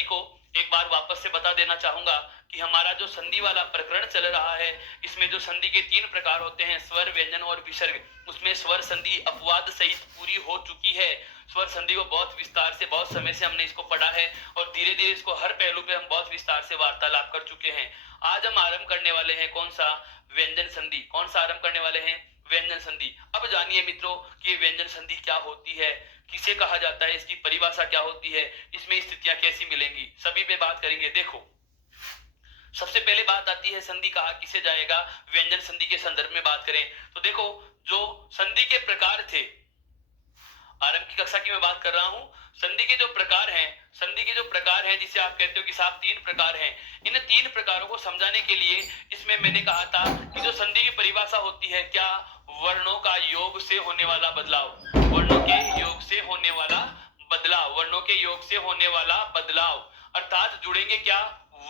सभी को एक बार वापस से बता देना चाहूंगा कि हमारा जो संधि वाला प्रकरण चल रहा है, इसमें जो संधि के 3 प्रकार होते हैं, स्वर, व्यंजन और विसर्ग, उसमें स्वर संधि अपवाद सहित पूरी हो चुकी है। स्वर संधि को बहुत विस्तार से, बहुत समय से हमने इसको पढ़ा है और धीरे धीरे इसको हर पहलू पे हम बहुत विस्तार से वार्तालाप कर चुके हैं। आज हम आरंभ करने वाले हैं कौन सा? व्यंजन संधि। कौन सा आरंभ करने वाले हैं? व्यंजन संधि। अब जानिए मित्रों कि व्यंजन संधि क्या होती है, किसे कहा जाता है, इसकी परिभाषा क्या होती है, इसमें स्थितियां कैसी मिलेंगी, सभी पे बात करेंगे। देखो, सबसे पहले बात आती है संधि कहा किसे जाएगा। व्यंजन संधि के संदर्भ में बात करें तो देखो, जो संधि के प्रकार थे, आरंभ की कक्षा की मैं बात कर रहा हूं, संधि के जो प्रकार हैं, संधि के जो प्रकार हैं जिसे आप कहते हो कि साहब 3 प्रकार हैं, इन 3 प्रकारों को समझाने के लिए इसमें मैंने कहा था कि जो संधि की परिभाषा होती है, क्या? वर्णों का योग से होने वाला बदलाव, वर्णों के योग से होने वाला बदलाव, वर्णों के योग से होने वाला बदलाव, अर्थात जुड़ेंगे क्या?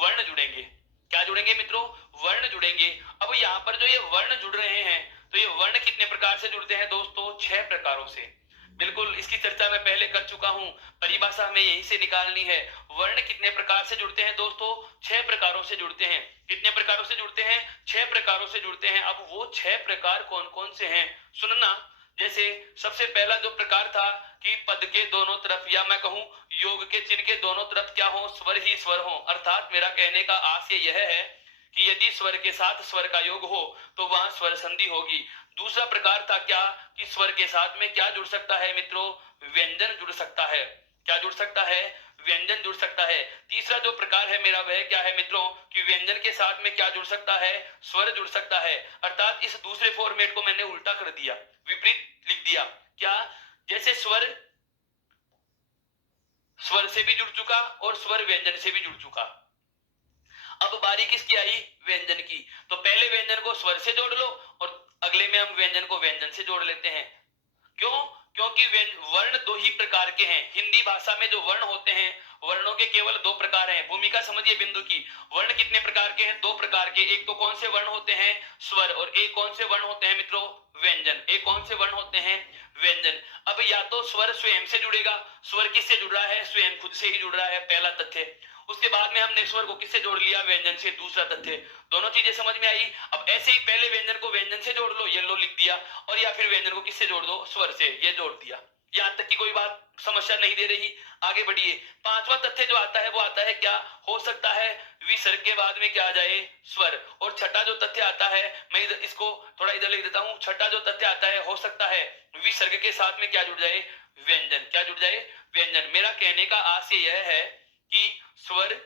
वर्ण जुड़ेंगे। क्या जुड़ेंगे मित्रों? वर्ण जुड़ेंगे। अब यहाँ पर जो ये वर्ण जुड़ रहे हैं, तो ये वर्ण कितने प्रकार से जुड़ते हैं दोस्तों? 6 प्रकारों से। बिल्कुल, इसकी चर्चा मैं पहले कर चुका हूं, परिभाषा हमें यहीं से निकालनी है। वर्ण कितने प्रकार से जुड़ते हैं दोस्तों? 6 प्रकारों से जुड़ते हैं। कितने प्रकारों से जुड़ते हैं? 6 प्रकारों से जुड़ते हैं। अब वो 6 प्रकार कौन कौन से हैं सुनना। जैसे सबसे पहला जो प्रकार था कि पद के दोनों तरफ, या मैं कहूं योग के चिन्ह के दोनों तरफ क्या हो? स्वर ही स्वर हो। अर्थात मेरा कहने का आशय यह है कि यदि स्वर के साथ स्वर का योग हो तो वहां स्वर संधि होगी। दूसरा प्रकार था क्या? कि स्वर के साथ में क्या जुड़ सकता है मित्रों? व्यंजन जुड़ सकता है। क्या जुड़ सकता है? व्यंजन जुड़ सकता है। तीसरा जो प्रकार है मेरा वह क्या है मित्रों? कि व्यंजन के साथ में क्या जुड़ सकता है? स्वर जुड़ सकता है। अर्थात इस दूसरे फॉर्मेट को मैंने उल्टा कर दिया, विपरीत लिख दिया। क्या? जैसे स्वर स्वर से भी जुड़ चुका और स्वर व्यंजन से भी जुड़ चुका। अब बारी किसकी आई? व्यंजन की। तो पहले व्यंजन को स्वर से जोड़ लो और अगले में हम व्यंजन को व्यंजन से जोड़ लेते हैं। क्यों? क्योंकि वर्ण 2 ही प्रकार के हैं। हिंदी भाषा में जो वर्ण होते हैं, वर्णों के केवल 2 प्रकार हैं। भूमिका समझिए बिंदु की। वर्ण कितने प्रकार के हैं? 2 प्रकार के। एक तो कौन से वर्ण होते हैं? स्वर। और एक कौन से वर्ण होते हैं मित्रों? व्यंजन। एक कौन से वर्ण होते हैं? व्यंजन। अब या तो स्वर स्वयं से जुड़ेगा। स्वर किससे जुड़ रहा है? स्वयं खुद से ही जुड़ रहा है, पहला तथ्य। उसके बाद में हमने स्वर को किससे जोड़ लिया? व्यंजन से, दूसरा तथ्य। दोनों चीजें समझ में आई। अब ऐसे ही पहले व्यंजन को व्यंजन से जोड़ लो, ये लो लिख दिया, और या फिर व्यंजन को किससे जोड़ दो? स्वर से, ये जोड़ दिया। यहां तक की कोई बात समस्या नहीं दे रही? आगे बढ़िए। पांचवा तथ्य जो आता है वो आता है क्या? हो सकता है विसर्ग के बाद में क्या आ जाए? स्वर। और छठा जो तथ्य आता है, मैं इसको थोड़ा इधर लिख देता हूं, छठा जो तथ्य आता है, हो सकता है विसर्ग के साथ में क्या जुड़ जाए? व्यंजन। क्या जुड़ जाए? व्यंजन। मेरा कहने का आशय यह है कि स्वर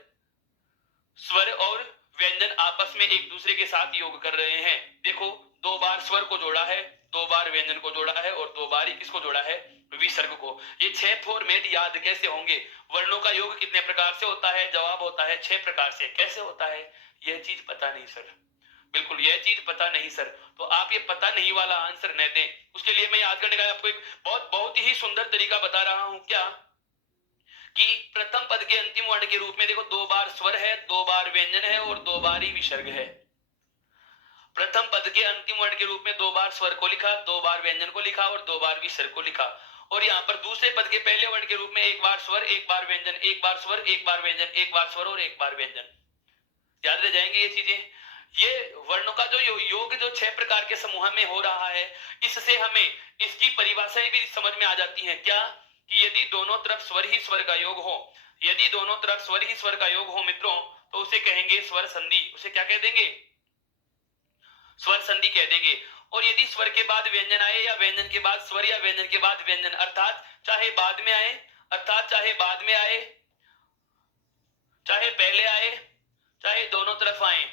स्वर और व्यंजन आपस में एक दूसरे के साथ योग कर रहे हैं। देखो, 2 बार स्वर को जोड़ा है, 2 बार व्यंजन को जोड़ा है और 2 बार ही किसको जोड़ा है? विसर्ग को। ये 6 फॉर्मेट याद कैसे होंगे? वर्णों का योग कितने प्रकार से होता है? जवाब होता है 6 प्रकार से। कैसे होता है? यह चीज पता नहीं सर। बिल्कुल, यह चीज पता नहीं सर। तो आप ये पता नहीं वाला आंसर न दें, उसके लिए मैं याद करने का आपको एक बहुत बहुत ही सुंदर तरीका बता रहा हूं। क्या? कि प्रथम पद के अंतिम वर्ण के रूप में देखो, 2 बार स्वर है, 2 बार व्यंजन है और 2 बार ही विसर्ग है। प्रथम पद के अंतिम वर्ण के रूप में 2 बार स्वर को लिखा, 2 बार व्यंजन को लिखा और 2 बार विसर्ग को लिखा। और यहाँ पर दूसरे पद के पहले वर्ण के रूप में 1 बार स्वर, 1 बार व्यंजन, 1 बार स्वर, 1 बार व्यंजन, 1 बार स्वर और 1 बार व्यंजन। याद रह जाएंगे ये चीजें। ये वर्णों का जो योग जो 6 प्रकार के समूह में हो रहा है, इससे हमें इसकी परिभाषाएं भी समझ में आ जाती हैं। क्या? कि यदि दोनों तरफ स्वर ही स्वर का योग हो, यदि दोनों तरफ स्वर ही स्वर का योग हो मित्रों, तो उसे कहेंगे स्वर संधि। उसे क्या कह देंगे? स्वर संधि कह देंगे। और यदि स्वर के बाद व्यंजन आए या व्यंजन के बाद स्वर या व्यंजन के बाद व्यंजन, अर्थात चाहे बाद में आए, अर्थात चाहे बाद में आए, चाहे पहले आए, चाहे दोनों तरफ आए,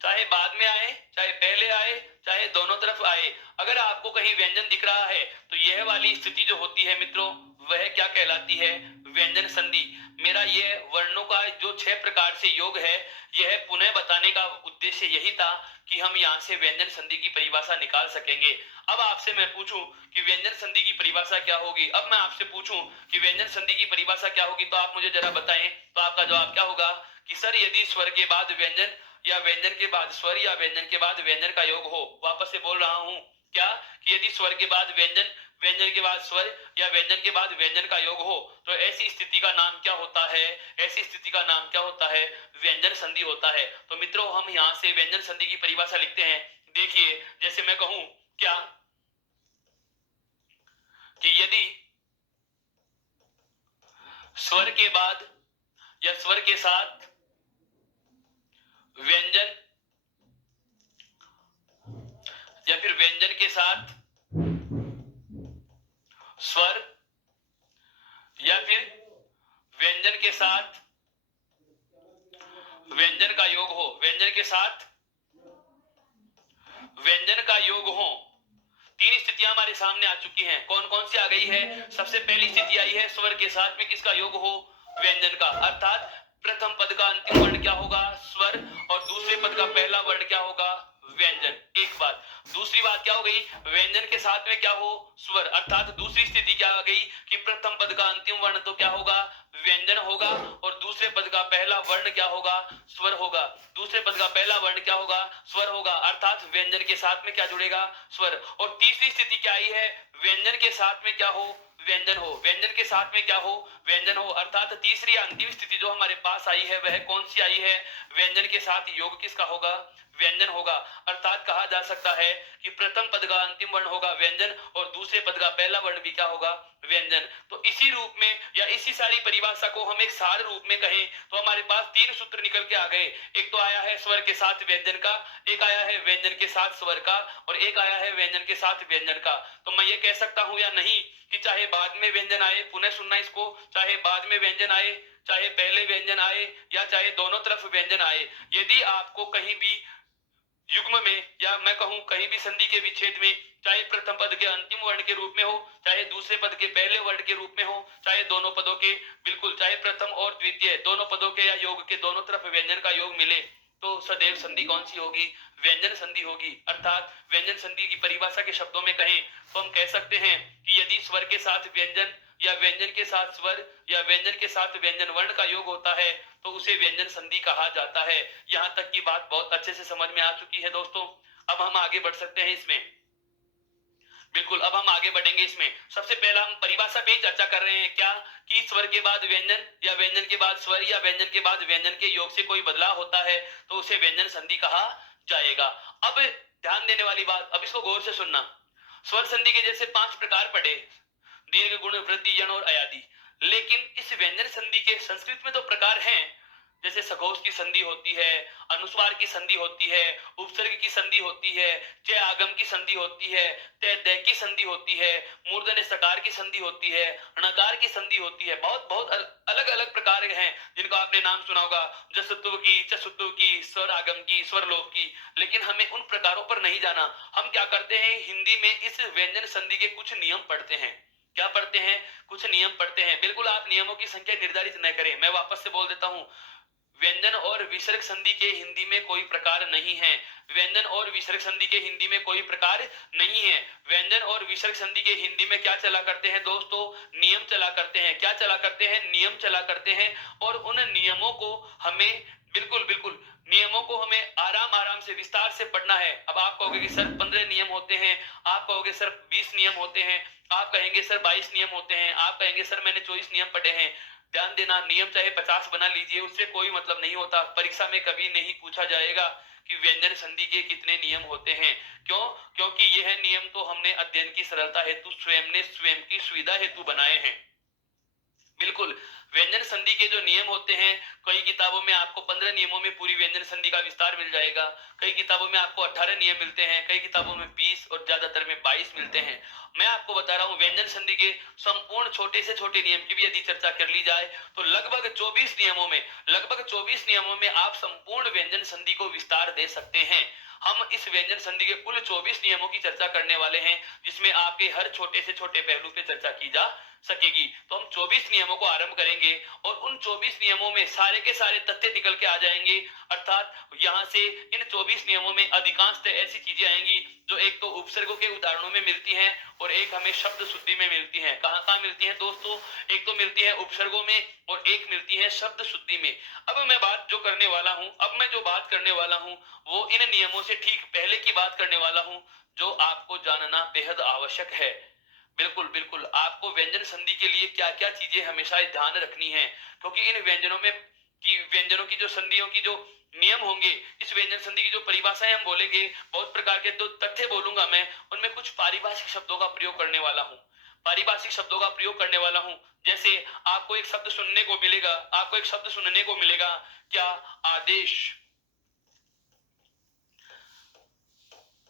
चाहे बाद में आए, चाहे पहले आए, चाहे दोनों तरफ आए, अगर आपको कहीं व्यंजन दिख रहा है तो यह वाली स्थिति जो होती है मित्रों, वह क्या कहलाती है? व्यंजन संधि। मेरा यह वर्णों का जो 6 प्रकार से योग है, यह पुनः बताने का उद्देश्य यही था कि हम यहां से व्यंजन संधि की परिभाषा निकाल सकेंगे। अब आपसे मैं पूछूं कि व्यंजन संधि की परिभाषा क्या होगी, अब मैं आपसे पूछूं कि व्यंजन संधि की परिभाषा क्या होगी, तो आप मुझे जरा बताएं। तो आपका जवाब क्या होगा? कि सर यदि स्वर के बाद व्यंजन या व्यंजन के बाद स्वर या व्यंजन के बाद व्यंजन का योग हो। वापस से बोल रहा हूं, क्या? कि यदि स्वर के बाद व्यंजन व्यंजन के बाद स्वर या व्यंजन के बाद व्यंजन का योग हो, तो ऐसी स्थिति का नाम क्या होता है? ऐसी स्थिति का नाम क्या होता है? व्यंजन संधि होता है। तो मित्रों, हम यहां से व्यंजन संधि की परिभाषा लिखते हैं। देखिए, जैसे मैं कहूं क्या कि यदि स्वर के बाद या स्वर के साथ व्यंजन या फिर व्यंजन के साथ स्वर या फिर व्यंजन के साथ व्यंजन का योग हो, व्यंजन के साथ व्यंजन का योग हो, तीन स्थितियां हमारे सामने आ चुकी हैं। कौन कौन सी आ गई है? सबसे पहली स्थिति आई है स्वर के साथ में किसका योग हो? व्यंजन का। अर्थात प्रथम पद का अंतिम वर्ण क्या होगा? स्वर, और दूसरे पद का पहला वर्ण क्या होगा? व्यंजन। एक बात। दूसरी बात क्या हो गई? व्यंजन के साथ में क्या हो? स्वर। अर्थात दूसरी स्थिति क्या आ गई कि प्रथम पद का अंतिम वर्ण तो क्या होगा? व्यंजन होगा, और दूसरे पद का पहला वर्ण क्या होगा? स्वर होगा। दूसरे पद का पहला वर्ण क्या होगा? स्वर होगा। अर्थात व्यंजन के साथ में क्या जुड़ेगा? स्वर। और तीसरी स्थिति क्या आई है? व्यंजन के साथ में क्या हो? व्यंजन हो। व्यंजन के साथ में क्या हो? व्यंजन हो। अर्थात तीसरी अंतिम स्थिति जो हमारे पास आई है वह कौन सी आई है? व्यंजन के साथ योग किसका होगा? व्यंजन होगा। अर्थात कहा जा सकता है कि प्रथम पद का अंतिम वर्ण होगा व्यंजन, और दूसरे पद का पहला वर्ण भी क्या होगा? व्यंजन। तो इसी रूप में या इसी सारी परिभाषा को हम एक सार रूप में कहें तो हमारे पास तीन सूत्र निकल के आ गए। एक तो आया है स्वर के साथ व्यंजन का, एक आया है व्यंजन के साथ स्वर का, और एक आया है व्यंजन के साथ व्यंजन का। तो मैं ये कह सकता हूं या नहीं कि चाहे बाद में व्यंजन आए, पुनः सुनना इसको, चाहे बाद में व्यंजन आए, चाहे पहले व्यंजन आए, या चाहे दोनों तरफ व्यंजन आए, यदि आपको कहीं भी युग्म में या मैं कहूं कहीं भी संधि के विच्छेद में, चाहे प्रथम पद के अंतिम वर्ण के रूप में हो, चाहे दूसरे पद के पहले वर्ण के रूप में हो, चाहे दोनों पदों के, बिल्कुल चाहे प्रथम और द्वितीय दोनों पदों के या योग के दोनों तरफ व्यंजन का योग मिले, तो सदैव संधि कौन सी होगी? व्यंजन संधि होगी। अर्थात व्यंजन संधि की परिभाषा के शब्दों में कहें तो हम कह सकते हैं कि यदि स्वर के साथ व्यंजन या व्यंजन के साथ स्वर या व्यंजन के साथ व्यंजन वर्ण का योग होता है तो उसे व्यंजन संधि कहा जाता है। यहां तक की बात बहुत अच्छे से समझ में आ चुकी है दोस्तों। अब हम आगे बढ़ सकते हैं इसमें। बिल्कुल, अब हम आगे बढ़ेंगे इसमें। सबसे पहला हम परिभाषा पे ही चर्चा कर रहे हैं क्या कि स्वर के बाद व्यंजन या व्यंजन के बाद स्वर या व्यंजन के बाद व्यंजन के योग से कोई बदलाव होता है तो उसे व्यंजन संधि कहा जाएगा। अब ध्यान देने वाली बात, अब इसको गौर से सुनना। स्वर संधि के जैसे 5 प्रकार पढ़े, दीर्घ, गुण, वृद्धि, यण और अयादि। लेकिन इस व्यंजन संधि के संस्कृत में तो प्रकार हैं, जैसे सघोष की संधि होती है, अनुस्वार की संधि होती है, उपसर्ग की संधि होती है, च आगम की संधि होती है, त द की संधि होती है, मूर्धन्य सकार की संधि होती है, णकार की संधि होती है। बहुत बहुत अलग अलग प्रकार हैं जिनका आपने नाम सुना होगा, जसुत्व की, चसुत्व की, स्वर आगम की, स्वर लोप की। लेकिन हमें उन प्रकारों पर नहीं जाना। हम क्या करते हैं, हिंदी में इस व्यंजन संधि के कुछ नियम पढ़ते हैं। क्या पढ़ते हैं? कुछ नियम पढ़ते हैं। बिल्कुल आप नियमों की संख्या निर्धारित न करें। मैं वापस से बोल देता हूं, व्यंजन और विसर्ग संधि के हिंदी में कोई प्रकार नहीं है। व्यंजन और विसर्ग संधि के हिंदी में कोई प्रकार नहीं है। व्यंजन और विसर्ग संधि के हिंदी में क्या चला करते हैं दोस्तों? नियम चला करते हैं। क्या चला करते हैं? नियम चला करते हैं। और उन नियमों को हमें बिल्कुल बिल्कुल नियमों को हमें आराम आराम से विस्तार से पढ़ना है। अब आप कहोगे कि सर 15 नियम होते हैं, आप कहोगे सर 20 नियम होते हैं, आप कहेंगे सर 22 नियम होते हैं, आप कहेंगे सर मैंने 24 नियम पढ़े हैं। ध्यान देना, नियम चाहे 50 बना लीजिए, उससे कोई मतलब नहीं होता। परीक्षा में कभी नहीं पूछा जाएगा कि व्यंजन संधि के कितने नियम होते हैं। क्यों? क्योंकि यह नियम तो हमने अध्ययन की सरलता हेतु स्वयं ने स्वयं की सुविधा हेतु बनाए हैं। बिल्कुल, व्यंजन संधि के जो नियम होते हैं, कई किताबों में आपको 15 नियमों में पूरी व्यंजन संधि का विस्तार मिल जाएगा, कई किताबों में आपको 18 नियम मिलते हैं, कई किताबों में 20 और ज्यादातर में 22 मिलते हैं। मैं आपको बता रहा हूं, व्यंजन संधि के संपूर्ण छोटे से छोटे नियम की भी यदि चर्चा कर ली जाए तो लगभग 24 नियमों में आप संपूर्ण व्यंजन संधि को विस्तार दे सकते हैं। हम इस व्यंजन संधि के कुल 24 नियमों की चर्चा करने वाले हैं, जिसमें आपके हर छोटे से छोटे पहलू पे चर्चा की जा सकेगी। तो हम 24 नियमों को आरंभ करेंगे और उन 24 नियमों में सारे के सारे तथ्य निकल के आ जाएंगे। अर्थात यहां से इन 24 नियमों में अधिकांशतः ऐसी चीजें आएंगी जो एक तो उपसर्गों के उदाहरणों में मिलती हैं और एक हमें शब्द शुद्धि में मिलती हैं। कहां कहां मिलती हैं दोस्तों? एक तो मिलती है उपसर्गों में और एक मिलती है शब्द शुद्धि में। अब मैं बात जो करने वाला हूं, वो इन नियमों से ठीक पहले की बात करने वाला हूं, जो आपको जानना बेहद आवश्यक है। बिल्कुल बिल्कुल, आपको व्यंजन संधि के लिए क्या क्या चीजें हमेशा ध्यान रखनी है, क्योंकि इन व्यंजनों में की व्यंजनों की जो संधियों की जो नियम होंगे, इस व्यंजन संधि की जो परिभाषाएं हम बोलेंगे, बहुत प्रकार के जो तथ्य बोलूंगा मैं, उनमें कुछ पारिभाषिक शब्दों का प्रयोग करने वाला हूँ। पारिभाषिक शब्दों का प्रयोग करने वाला हूँ। जैसे आपको एक शब्द सुनने को मिलेगा, आपको एक शब्द सुनने को मिलेगा, क्या? आदेश।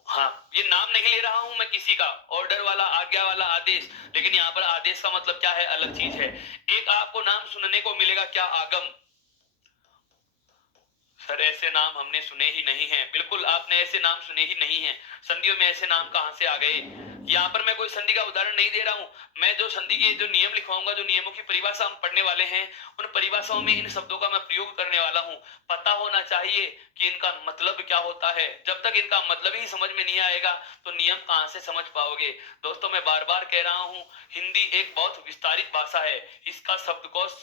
हाँ, ये नाम नहीं ले रहा हूं मैं किसी का, ऑर्डर वाला, आज्ञा वाला आदेश, लेकिन यहाँ पर आदेश का मतलब क्या है, अलग चीज है। एक आपको नाम सुनने को मिलेगा, क्या? आगम। सर ऐसे नाम हमने सुने ही नहीं हैं। बिल्कुल, आपने ऐसे नाम सुने ही नहीं हैं। संधियों में ऐसे नाम कहां से आ गए? यहाँ पर मैं कोई संधि का उदाहरण नहीं दे रहा हूं, मैं जो संधि के जो नियम लिखवाऊंगा, जो नियमों की परिभाषा हम पढ़ने वाले हैं, उन परिभाषाओं में इन शब्दों का मैं प्रयोग करने वाला हूं। पता होना चाहिए कि इनका मतलब क्या होता है। जब तक इनका मतलब ही समझ में नहीं आएगा तो नियम कहां से समझ पाओगे? दोस्तों, मैं बार बार कह रहा हूं, हिंदी एक बहुत विस्तारित भाषा है। इसका शब्दकोश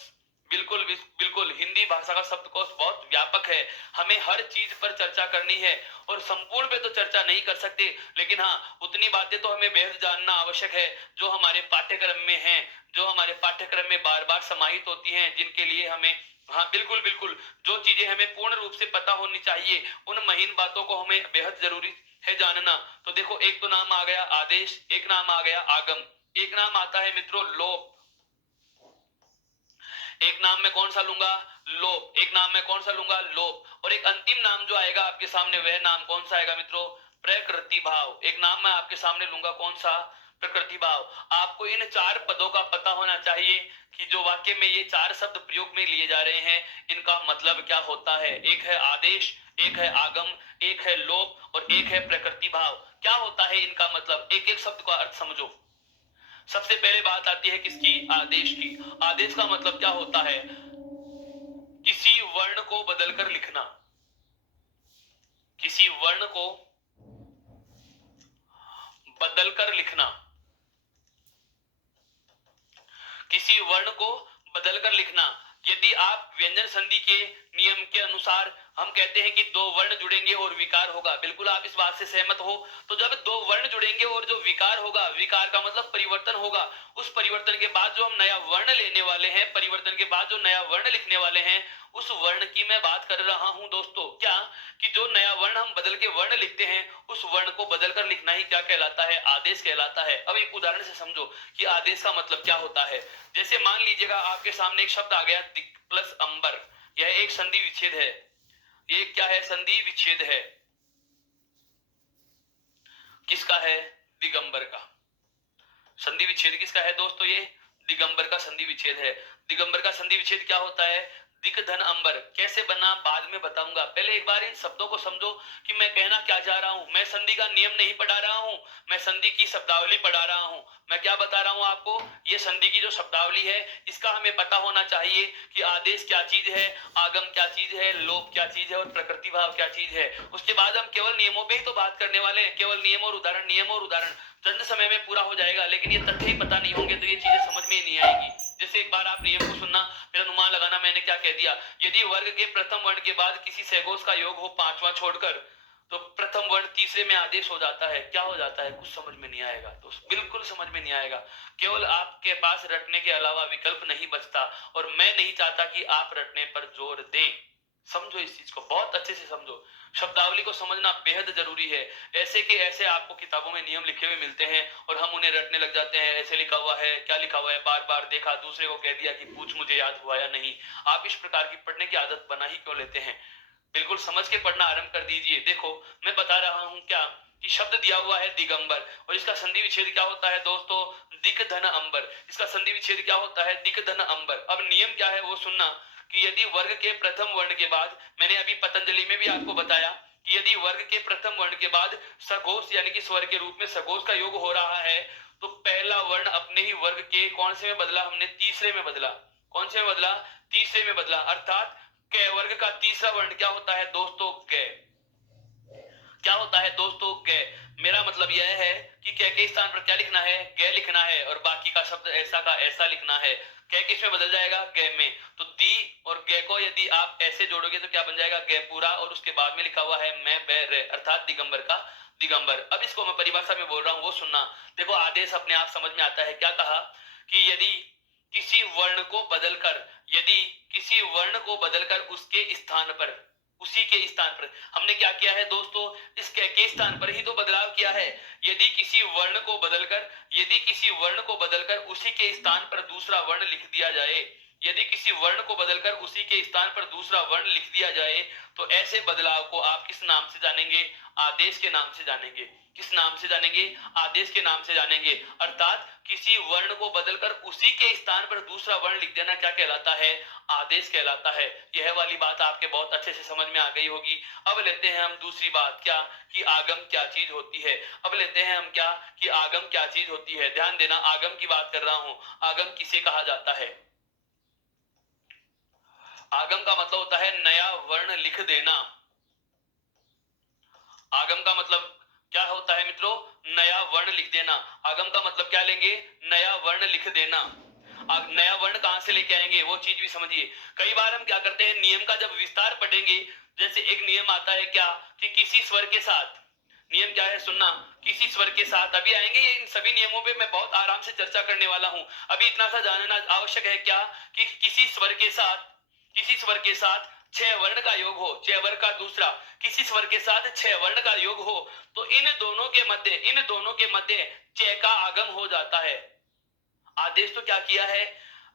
बिल्कुल बिल्कुल, हिंदी भाषा का शब्दकोश बहुत व्यापक है। हमें हर चीज पर चर्चा करनी है, और संपूर्ण पे तो चर्चा नहीं कर सकते, लेकिन हाँ, उतनी बातें तो हमें बेहद जानना आवश्यक है जो हमारे पाठ्यक्रम में है, जो हमारे पाठ्यक्रम में बार बार समाहित होती हैं, जिनके लिए हमें, हाँ बिल्कुल बिल्कुल, जो चीजें हमें पूर्ण रूप से पता होनी चाहिए, उन महीन बातों को हमें बेहद जरूरी है जानना। तो देखो, एक तो नाम आ गया आदेश, एक नाम आ गया आगम, एक नाम आता है मित्रों लोप। एक नाम में कौन सा लूंगा? लोप। एक नाम में कौन सा लूंगा? लोप। और एक अंतिम नाम जो आएगा आपके सामने, वह नाम कौन सा आएगा मित्रों? प्रकृति भाव। एक नाम मैं आपके सामने लूंगा, कौन सा? प्रकृति भाव। आपको इन चार पदों का पता होना चाहिए कि जो वाक्य में ये चार शब्द प्रयोग में लिए जा रहे हैं, इनका मतलब क्या होता है। एक है आदेश, एक है आगम, एक है लोप, और एक है प्रकृति भाव। क्या होता है इनका मतलब? एक एक शब्द का अर्थ समझो। सबसे पहले बात आती है किसकी? आदेश की। आदेश का मतलब क्या होता है? किसी वर्ण को बदलकर लिखना। किसी वर्ण को बदलकर लिखना। किसी वर्ण को बदलकर लिखना। यदि आप व्यंजन संधि के नियम के अनुसार, हम कहते हैं कि दो वर्ण जुड़ेंगे और विकार होगा, बिल्कुल आप इस बात से सहमत हो? तो जब दो वर्ण जुड़ेंगे और जो विकार होगा, विकार का मतलब परिवर्तन होगा, उस परिवर्तन के बाद जो हम नया वर्ण लेने वाले हैं, परिवर्तन के बाद जो नया वर्ण लिखने वाले हैं, उस वर्ण की मैं बात कर रहा हूं दोस्तों। क्या? कि जो नया वर्ण हम बदल के वर्ण लिखते हैं, उस वर्ण को बदलकर लिखना ही क्या कहलाता है? आदेश कहलाता है। अब एक उदाहरण से समझो कि आदेश का मतलब क्या होता है। जैसे मान लीजिएगा आपके सामने एक शब्द आ गया, दिक प्लस अंबर। यह एक संधि विच्छेद है। ये क्या है? संधि विच्छेद है। किसका है? दिगंबर का। संधि विच्छेद किसका है दोस्तों? ये दिगंबर का संधि विच्छेद है। दिगंबर का संधि विच्छेद क्या होता है? दिक धन अंबर। कैसे बना बाद में बताऊंगा, पहले एक बार इन शब्दों को समझो कि मैं कहना क्या चाह रहा हूं। मैं संधि का नियम नहीं पढ़ा रहा हूं, मैं संधि की शब्दावली पढ़ा रहा हूं। मैं क्या बता रहा हूं आपको? ये संधि की जो शब्दावली है, इसका हमें पता होना चाहिए कि आदेश क्या चीज है, आगम क्या चीज है, लोप क्या चीज है, और प्रकृति भाव क्या चीज है। उसके बाद हम केवल नियमों पे ही तो बात करने वाले हैं, केवल नियम और उदाहरण, नियम और उदाहरण चंद समय में पूरा हो जाएगा, लेकिन ये तथ्य ही पता नहीं होंगे तो ये चीजें समझ में ही नहीं आएगी। जैसे एक बार आप नियम को सुनना, फिर अनुमान लगाना मैंने क्या कह दिया। यदि वर्ग के प्रथम वर्ण के बाद किसी सहघोष का योग हो पांचवा छोड़कर, तो प्रथम वर्ण तीसरे में आदेश हो जाता है। क्या हो जाता है? कुछ समझ में नहीं आएगा तो बिल्कुल समझ में नहीं आएगा। केवल आपके पास रटने के अलावा विकल्प नहीं बचता, और मैं नहीं चाहता कि आप रटने पर जोर दें। समझो इस चीज को, बहुत अच्छे से समझो। शब्दावली को समझना बेहद जरूरी है। ऐसे के ऐसे आपको किताबों में नियम लिखे हुए मिलते हैं और हम उन्हें रटने लग जाते हैं। ऐसे लिखा हुआ है, क्या लिखा हुआ है, बार बार देखा, दूसरे को कह दिया कि पूछ मुझे याद हुआ या नहीं। आप इस प्रकार की पढ़ने की आदत बना ही क्यों लेते हैं? बिल्कुल समझ के पढ़ना आरंभ कर दीजिए। देखो, मैं बता रहा हूं क्या, कि शब्द दिया हुआ है दिगंबर, और इसका संधि विच्छेद क्या होता है दोस्तों? दिक धन अंबर। इसका संधि विच्छेद क्या होता है? दिक धन अंबर। अब नियम क्या है वो सुनना, कि यदि वर्ग के प्रथम वर्ण के बाद, मैंने अभी पतंजलि में भी आपको बताया कि यदि वर्ग के प्रथम वर्ण के बाद सघोष यानी कि स्वर के रूप में सघोष का योग हो रहा है, तो पहला वर्ण अपने ही वर्ग के कौन से में बदला? हमने तीसरे में बदला। कौन से में बदला? तीसरे में बदला। अर्थात कै वर्ग का तीसरा वर्ण क्या होता है दोस्तों? कै। क्या होता है दोस्तों? कै। मेरा मतलब यह है कि कै के स्थान पर क्या लिखना है? कै लिखना है, और बाकी का शब्द ऐसा का ऐसा लिखना है। कै किस में बदल जाएगा? गै में। तो दी और गै को यदि आप ऐसे जोड़ोगे तो क्या बन जाएगा? गै पूरा, और उसके बाद में लिखा हुआ है मैं बै रे, अर्थात दिगंबर का दिगंबर। अब इसको मैं परिभाषा में बोल रहा हूं, वो सुनना। देखो आदेश अपने आप समझ में आता है। क्या कहा कि यदि किसी वर्ण को बदलकर, यदि किसी वर्ण को बदलकर उसके स्थान पर, उसी के स्थान पर, हमने क्या किया है दोस्तों, इसके के स्थान पर ही तो बदलाव किया है। यदि किसी वर्ण को बदलकर, यदि किसी वर्ण को बदलकर उसी के स्थान पर दूसरा वर्ण लिख दिया जाए, यदि किसी वर्ण को बदलकर उसी के स्थान पर दूसरा वर्ण लिख दिया जाए, तो ऐसे बदलाव को आप किस नाम से जानेंगे? आदेश के नाम से जानेंगे। किस नाम से जानेंगे? आदेश के नाम से जानेंगे। अर्थात किसी वर्ण को बदलकर उसी के स्थान पर दूसरा वर्ण लिख देना क्या कहलाता है? आदेश कहलाता है। यह वाली बात आपके बहुत अच्छे से समझ में आ गई होगी। अब लेते हैं हम दूसरी बात, क्या कि आगम क्या चीज होती है। अब लेते हैं हम क्या कि आगम क्या चीज होती है। ध्यान देना, आगम की बात कर रहा हूं। आगम किसे कहा जाता है? आगम का मतलब होता है नया वर्ण लिख देना। आगम का मतलब क्या होता है मित्रों? नया वर्ण लिख देना। आगम का मतलब क्या लेंगे? नया वर्ण लिख देना। नया वर्ण कहां से लेके आएंगे वो चीज भी समझिए। कई बार हम क्या करते हैं, नियम का जब विस्तार पढ़ेंगे, जैसे एक नियम आता है क्या कि किसी स्वर के साथ, नियम क्या है सुनना, किसी स्वर के साथ, अभी आएंगे इन सभी नियमों पे मैं बहुत आराम से चर्चा करने वाला हूं। अभी इतना सा जानना आवश्यक है क्या कि किसी स्वर के साथ, किसी स्वर के साथ छह वर्ण का योग हो, छह वर्ण का दूसरा, किसी स्वर के साथ छह वर्ण का योग हो, तो इन दोनों के मध्य, इन दोनों के मध्य छह का आगम हो जाता है। आदेश तो क्या किया है,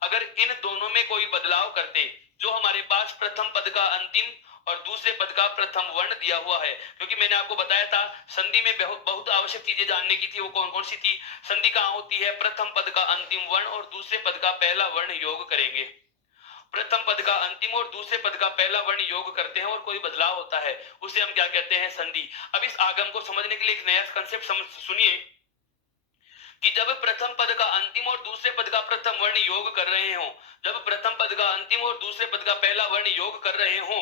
अगर इन दोनों में कोई बदलाव करते, जो हमारे पास प्रथम पद का अंतिम और दूसरे पद का प्रथम वर्ण दिया हुआ है, क्योंकि मैंने आपको बताया था संधि में बहुत बहुत आवश्यक चीजें जानने की थी, वो कौन कौन सी थी। संधि कहां होती है? प्रथम पद का अंतिम वर्ण और दूसरे पद का पहला वर्ण योग करेंगे। प्रथम पद का अंतिम और दूसरे पद का पहला वर्ण योग करते हैं और कोई बदलाव होता है, उसे हम क्या कहते हैं? संधि। अब इस आगम को समझने के लिए एक नया कंसेप्ट सुनिए कि जब प्रथम पद का अंतिम और दूसरे पद का प्रथम वर्ण योग कर रहे हो, जब प्रथम पद का अंतिम और दूसरे पद का पहला वर्ण योग कर रहे हो,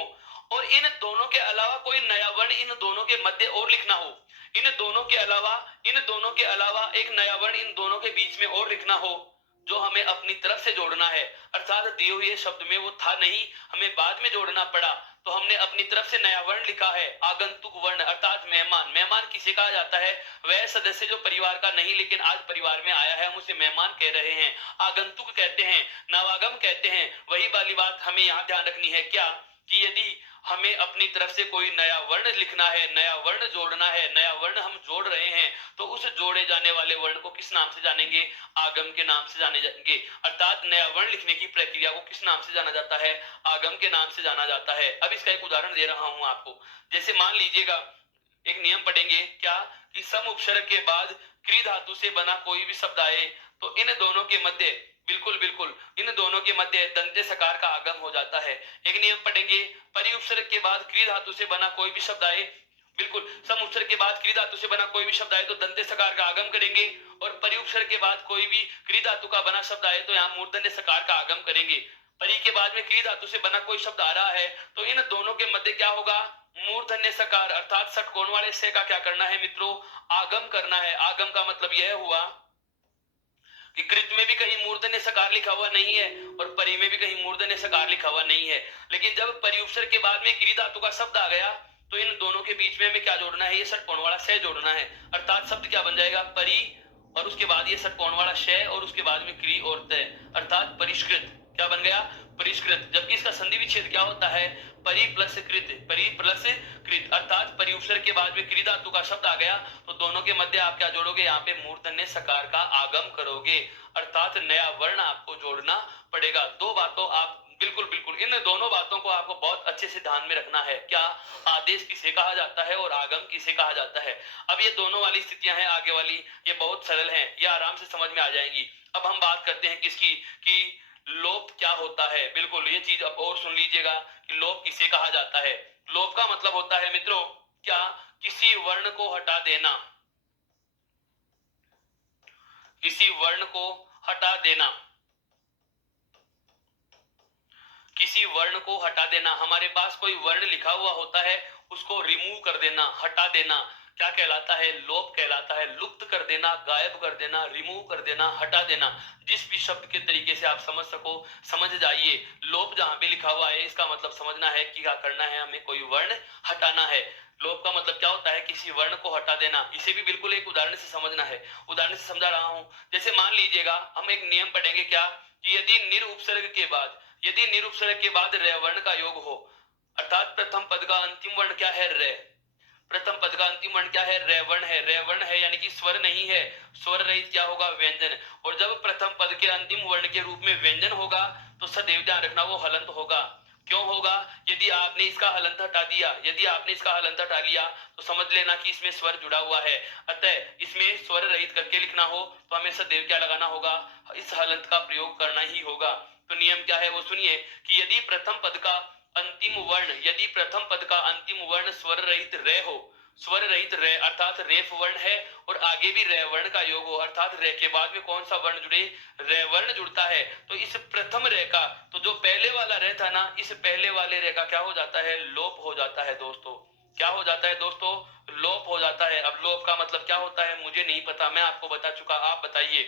और इन दोनों के अलावा कोई नया वर्ण इन दोनों के मध्य और लिखना हो, इन दोनों के अलावा, इन दोनों के अलावा एक नया वर्ण इन दोनों के बीच में और लिखना हो, जो हमें अपनी तरफ से जोड़ना है, अर्थात दिए हुए शब्द में वो था नहीं, हमें बाद में जोड़ना पड़ा, तो हमने अपनी तरफ से नया वर्ण लिखा है, आगंतुक वर्ण, अर्थात मेहमान। मेहमान किसे कहा जाता है? वह सदस्य जो परिवार का नहीं लेकिन आज परिवार में आया है, हम उसे मेहमान कह रहे हैं, आगंतुक कहते हैं, नवागम कहते हैं। वही वाली बात हमें यहाँ ध्यान रखनी है क्या कि यदि हमें अपनी तरफ से कोई नया वर्ण लिखना है, नया वर्ण जोड़ना है, नया वर्ण हम जोड़ रहे हैं, तो उस जोड़े जाने वाले वर्ण को किस नाम से जानेंगे? आगम के नाम से जाने जाएंगे। अर्थात नया वर्ण लिखने की प्रक्रिया को किस नाम से जाना जाता है? आगम के नाम से जाना जाता है। अब इसका एक उदाहरण दे रहा हूं आपको। जैसे मान लीजिएगा, एक नियम पढ़ेंगे क्या कि सम उपसर्ग के बाद क्री धातु से बना कोई भी शब्द आए, तो इन दोनों के मध्य, बिल्कुल बिल्कुल, इन दोनों के मध्य दंते सकार का आगम हो जाता है। एक नियम पढ़ेंगे, परि उपसर्ग के बाद क्री धातु से बना कोई भी शब्द आए, बिल्कुल, सम उपसर्ग के बाद क्री धातु से बना कोई भी शब्द आए तो दंते सकार का आगम करेंगे, और परि उपसर्ग के बाद कोई भी क्री धातु का बना शब्द आए तो यहाँ मूर्धन्य सकार का आगम करेंगे। परि के बाद में क्री धातु से बना कोई शब्द आ रहा है, तो इन दोनों के मध्य क्या होगा? मूर्धन्य सकार, अर्थात षटकोण वाले से का क्या करना है मित्रों? आगम करना है। आगम का मतलब यह हुआ कि कृत में भी कहीं मूर्धन्य सकार लिखा हुआ नहीं है और परि में भी कहीं मूर्धन्य सकार लिखा हुआ नहीं है, लेकिन जब परि उपसर्ग के बाद में क्री धातु का शब्द आ गया, तो इन दोनों के बीच में हमें क्या जोड़ना है? ये षटकोण वाला से जोड़ना है। अर्थात शब्द क्या बन जाएगा? परि, और उसके बाद ये षटकोण वाला शय, और उसके बाद में क्री और तय, अर्थात परिष्कृत। क्या बन गया? परिष्कृत। जबकि इसका संधि विच्छेद क्या होता है? परि प्लस कृत, परि प्लस कृत, अर्थात परि उपसर्ग के बाद में क्री धातु का शब्द आ गया, तो दोनों के मध्य आप क्या जोड़ोगे? यहाँ पे मूर्धन्य सकार का आगम करोगे, अर्थात नया वर्ण आपको जोड़ना पड़ेगा। दो बातों आप बिल्कुल बिल्कुल, इन दोनों बातों को आपको बहुत अच्छे से ध्यान में रखना है। क्या आदेश किसे कहा जाता है और आगम किसे कहा जाता है? अब ये दोनों वाली स्थितियां हैं आगे वाली, ये बहुत सरल हैं, ये आराम से समझ में आ जाएंगी। अब हम बात करते हैं किसकी, कि लोप क्या होता है। बिल्कुल, ये चीज अब और सुन लीजिएगा कि लोप किसे कहा जाता है। लोप का मतलब होता है मित्रों क्या? किसी वर्ण को हटा देना, किसी वर्ण को हटा देना, किसी वर्ण को हटा देना। हमारे पास कोई वर्ण लिखा हुआ होता है, उसको रिमूव कर देना, हटा देना। क्या कहलाता है? लोप कहलाता है। लुप्त कर देना, गायब कर देना, रिमूव कर देना, हटा देना। जिस भी शब्द के तरीके से आप समझ सको समझ जाइए। लोप जहां पे लिखा हुआ है इसका मतलब समझना है कि क्या करना है, हमें कोई वर्ण हटाना है। लोप का मतलब क्या होता है? किसी वर्ण को हटा देना। इसे भी बिल्कुल एक उदाहरण से समझना है। उदाहरण से समझा रहा हूं। जैसे मान लीजिएगा हम एक नियम पढ़ेंगे क्या, कि यदि निर उपसर्ग के बाद रे वर्ण का योग हो, अर्थात प्रथम पद का अंतिम वर्ण क्या है? रे। प्रथम पद का अंतिम वर्ण क्या है? रे वर्ण है। रे वर्ण है यानी कि स्वर नहीं है। स्वर रहित क्या होगा? व्यंजन। और जब प्रथम पद के अंतिम वर्ण के रूप में व्यंजन होगा तो सदैव ध्यान रखना वो हलंत होगा। क्यों होगा? यदि आपने इसका हलंत हटा दिया, यदि आपने इसका हलंत हटा लिया तो समझ लेना कि इसमें स्वर जुड़ा हुआ है। अतः इसमें स्वर रहित करके लिखना हो तो हमें सदैव क्या लगाना होगा? इस हलंत का प्रयोग करना ही होगा। तो नियम क्या है वो सुनिए, कि यदि प्रथम पद का अंतिम वर्ण स्वर रहित रे हो, स्वर रहित रे अर्थात रेफ वर्ण है, और आगे भी रे वर्ण का योग हो, अर्थात रे के बाद में कौन सा वर्ण जुड़े? रे वर्ण जुड़ता है। तो इस प्रथम रे का, तो जो पहले वाला रे था ना, इस पहले वाले रे का क्या हो जाता है? लोप हो जाता है दोस्तों। क्या हो जाता है दोस्तों? लोप हो जाता है। अब लोप का मतलब क्या होता है मुझे नहीं पता, मैं आपको बता चुका, आप बताइए।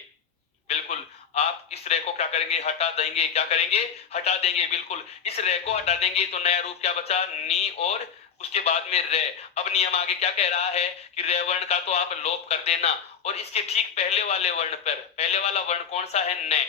बिल्कुल, आप इस रे को क्या करेंगे? हटा देंगे। क्या करेंगे? हटा देंगे। बिल्कुल, इस रे को हटा देंगे तो नया रूप क्या बचा? नी, और उसके बाद में रे। अब नियम आगे क्या कह रहा है, कि रे वर्ण का तो आप लोप कर देना, और इसके ठीक पहले वाले वर्ण पर, पहले वाला वर्ण कौन सा है? न।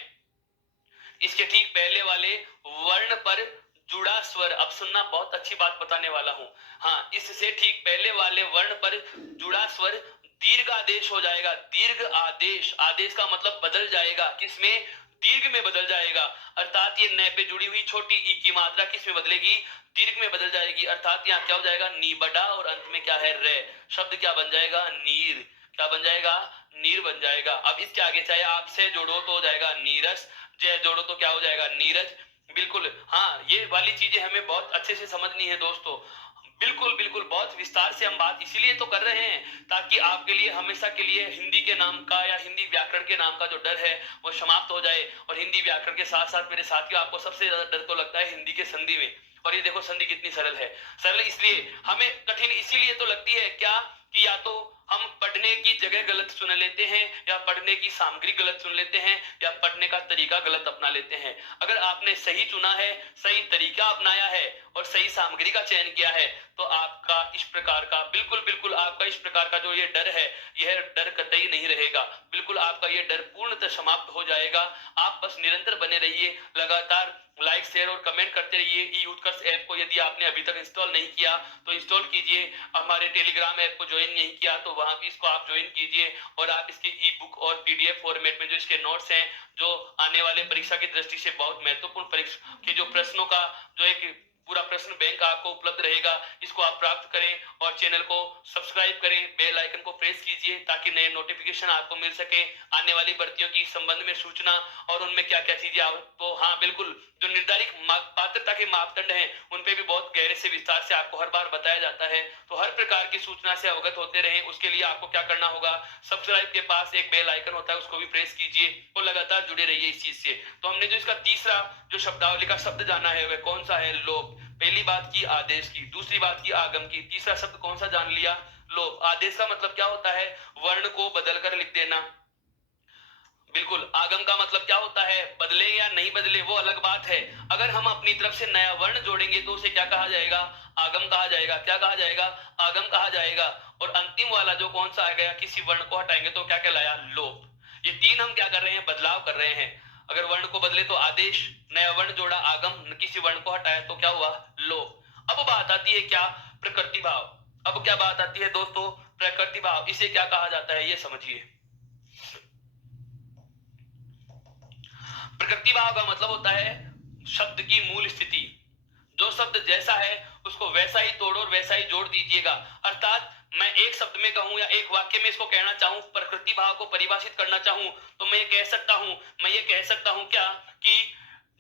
इसके ठीक पहले वाले वर्ण पर जुड़ा स्वर, अब सुनना, बहुत अच्छी बात बताने वाला हूं। हाँ, इससे ठीक पहले वाले वर्ण पर जुड़ा स्वर दीर्घ आदेश हो जाएगा। दीर्घ आदेश, आदेश का मतलब बदल जाएगा, किसमें? दीर्घ में बदल जाएगा। अर्थात ये न पे जुड़ी हुई छोटी ई की मात्रा किसमें बदलेगी? दीर्घ में बदल जाएगी। अर्थात यहाँ क्या हो जाएगा? नी बड़ा, और अंत में क्या है? रे। शब्द क्या बन जाएगा? नीर। क्या बन जाएगा? नीर बन जाएगा। अब इसके आगे चाहे आप से जोड़ो तो हो जाएगा नीरस, जय जोड़ो तो क्या हो जाएगा? नीरज। बिल्कुल, हाँ, ये वाली चीजें हमें बहुत अच्छे से समझनी है दोस्तों। बिल्कुल बिल्कुल, बहुत विस्तार से हम बात इसीलिए तो कर रहे हैं ताकि आपके लिए हमेशा के लिए हिंदी के नाम का या हिंदी व्याकरण के नाम का जो डर है वो समाप्त हो जाए। और हिंदी व्याकरण के साथ साथ मेरे साथियों, आपको सबसे ज्यादा डर तो लगता है हिंदी के संधि में। और ये देखो संधि कितनी सरल है। सरल इसलिए, हमें कठिन इसीलिए तो लगती है क्या, कि या तो हम पढ़ने की जगह गलत सुन लेते हैं, या पढ़ने की सामग्री गलत सुन लेते हैं, या पढ़ने का तरीका गलत अपना लेते हैं। अगर आपने सही चुना है, सही तरीका अपनाया है और सही सामग्री का चयन किया है, तो आपका इस प्रकार का, बिल्कुल बिल्कुल आपका इस प्रकार का जो ये डर है, यह डर कतई नहीं रहेगा। बिल्कुल आपका ये डर पूर्णतः समाप्त हो जाएगा। आप बस निरंतर बने रहिए, लगातार लाइक शेयर और कमेंट करते रहिए। ई उत्कर्ष ऐप को यदि आपने अभी तक इंस्टॉल नहीं किया तो इंस्टॉल कीजिए। हमारे टेलीग्राम ऐप को ज्वाइन नहीं किया तो वहां भी इसको आप ज्वाइन कीजिए। और आप इसके ई बुक और पीडीएफ फॉर्मेट में जो इसके नोट्स हैं, जो आने वाले परीक्षा की दृष्टि से बहुत महत्वपूर्ण परीक्षा के जो प्रश्नों का जो एक पूरा प्रश्न बैंक आपको उपलब्ध रहेगा, इसको आप प्राप्त करें। और चैनल को सब्सक्राइब करें, बेल आइकन को प्रेस कीजिए ताकि नए नोटिफिकेशन आपको मिल सके, आने वाली भर्तियों की संबंध में सूचना, और उनमें क्या क्या चीजें आपको, हाँ बिल्कुल, जो निर्धारित पात्रता के मापदंड हैं उन पे भी बहुत गहरे से विस्तार से आपको हर बार बताया जाता है। तो हर प्रकार की सूचना से अवगत होते रहें, उसके लिए आपको क्या करना होगा? सब्सक्राइब के पास एक बेल आइकन होता है, उसको भी प्रेस कीजिए और लगातार जुड़े रहिए इस चीज से। तो हमने जो इसका तीसरा जो शब्दावली का शब्द जाना है वह कौन सा है? लोप। पहली बात की आदेश की, दूसरी बात की आगम की, तीसरा शब्द कौन सा जान लिया? लोप। आदेश का मतलब क्या होता है? वर्ण को बदलकर लिख देना। बिल्कुल, आगम का मतलब क्या होता है? बदले या नहीं बदले वो अलग बात है। अगर हम अपनी तरफ से नया वर्ण जोड़ेंगे तो उसे क्या कहा जाएगा? आगम कहा जाएगा। क्या कहा जाएगा? आगम कहा जाएगा। और अंतिम वाला जो कौन सा आ गया, किसी वर्ण को हटाएंगे तो क्या कहलाया? लोप। ये तीन हम क्या कर रहे हैं? बदलाव कर रहे हैं। अगर वर्ण को बदले तो आदेश, नया वर्ण जोड़ा आगम, किसी वर्ण को हटाया तो क्या हुआ? लोप। अब बात आती है क्या? प्रकृति भाव। अब क्या बात आती है दोस्तों? प्रकृति भाव। इसे क्या कहा जाता है ये समझिए। प्रकृति भाव का मतलब होता है शब्द की मूल स्थिति। जो शब्द जैसा है उसको वैसा ही तोड़ और वैसा ही जोड़ दीजिएगा। अर्थात मैं एक शब्द में कहूं या एक वाक्य में इसको कहना चाहूं, प्रकृति भाव को परिभाषित करना चाहूं, तो मैं ये कह सकता हूं क्या, कि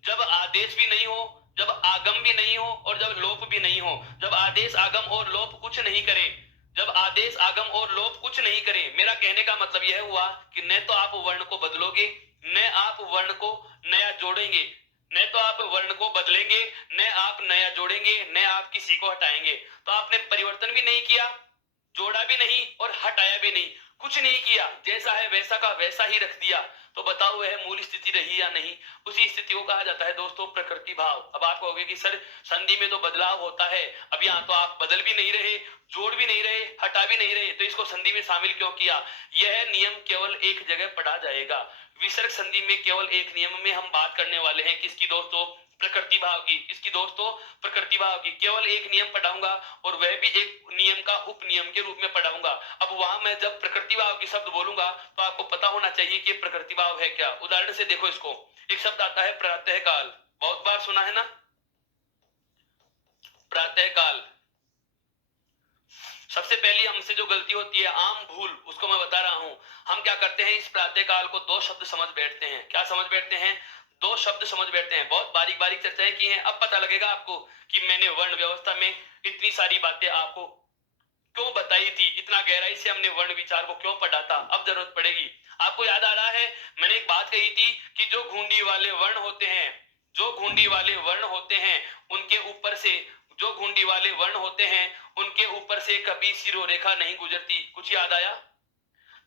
जब आदेश भी नहीं हो, जब आगम भी नहीं हो और जब लोप भी नहीं हो, जब आदेश आगम और लोप कुछ नहीं करे, जब आदेश आगम और लोप कुछ नहीं करे, मेरा कहने का मतलब यह हुआ कि न तो आप वर्ण को बदलोगे, न आप वर्ण को नया जोड़ेंगे, न तो आप वर्ण को बदलेंगे, न आप नया जोड़ेंगे, न आप किसी को हटाएंगे। तो आपने परिवर्तन भी नहीं किया, जोड़ा भी नहीं और हटाया भी नहीं, कुछ नहीं किया, जैसा है वैसा का वैसा ही रख दिया, तो बताओ वह मूल स्थिति रही या नहीं? उसी स्थिति को कहा जाता है दोस्तों प्रकृति भाव। अब आप कहोगे कि सर संधि में तो बदलाव होता है, अब यहाँ तो आप बदल भी नहीं रहे, जोड़ भी नहीं रहे, हटा भी नहीं रहे, तो इसको संधि में शामिल क्यों किया? यह नियम केवल एक जगह पढ़ा जाएगा। विसर्ग संधि में केवल एक नियम में हम बात करने वाले हैं, किसकी दोस्तों? प्रकृति भाव की। इसकी दोस्तों प्रकृति भाव की केवल एक नियम पढ़ाऊंगा, और वह भी एक नियम का उप नियम के रूप में पढ़ाऊंगा। अब वहां मैं जब प्रकृति भाव की शब्द बोलूंगा तो आपको पता होना चाहिए कि प्रकृति भाव है क्या। उदाहरण से देखो, इसको एक शब्द आता है प्रातः काल, बहुत बार सुना है ना, प्रातः काल। सबसे पहली हमसे जो गलती होती है, आम भूल, उसको मैं बता रहा हूं। हम क्या करते हैं, इस प्रातः काल को दो शब्द समझ बैठते हैं। क्या समझ बैठते हैं? दो शब्द समझ बैठते हैं। बहुत बारीक बारीक चर्चाएं की हैं। अब पता लगेगा आपको कि मैंने वर्ण व्यवस्था में इतनी सारी बातें आपको क्यों बताई थी, इतना गहराई से हमने वर्ण विचार को क्यों पढ़ा था। अब जरूरत पड़ेगी। आपको याद आ रहा है मैंने एक बात कही थी कि जो घुंडी वाले वर्ण होते हैं, जो घुंडी वाले वर्ण होते हैं उनके ऊपर से, जो घुंडी वाले वर्ण होते हैं उनके ऊपर से कभी सिरोरेखा नहीं गुजरती। कुछ याद आया?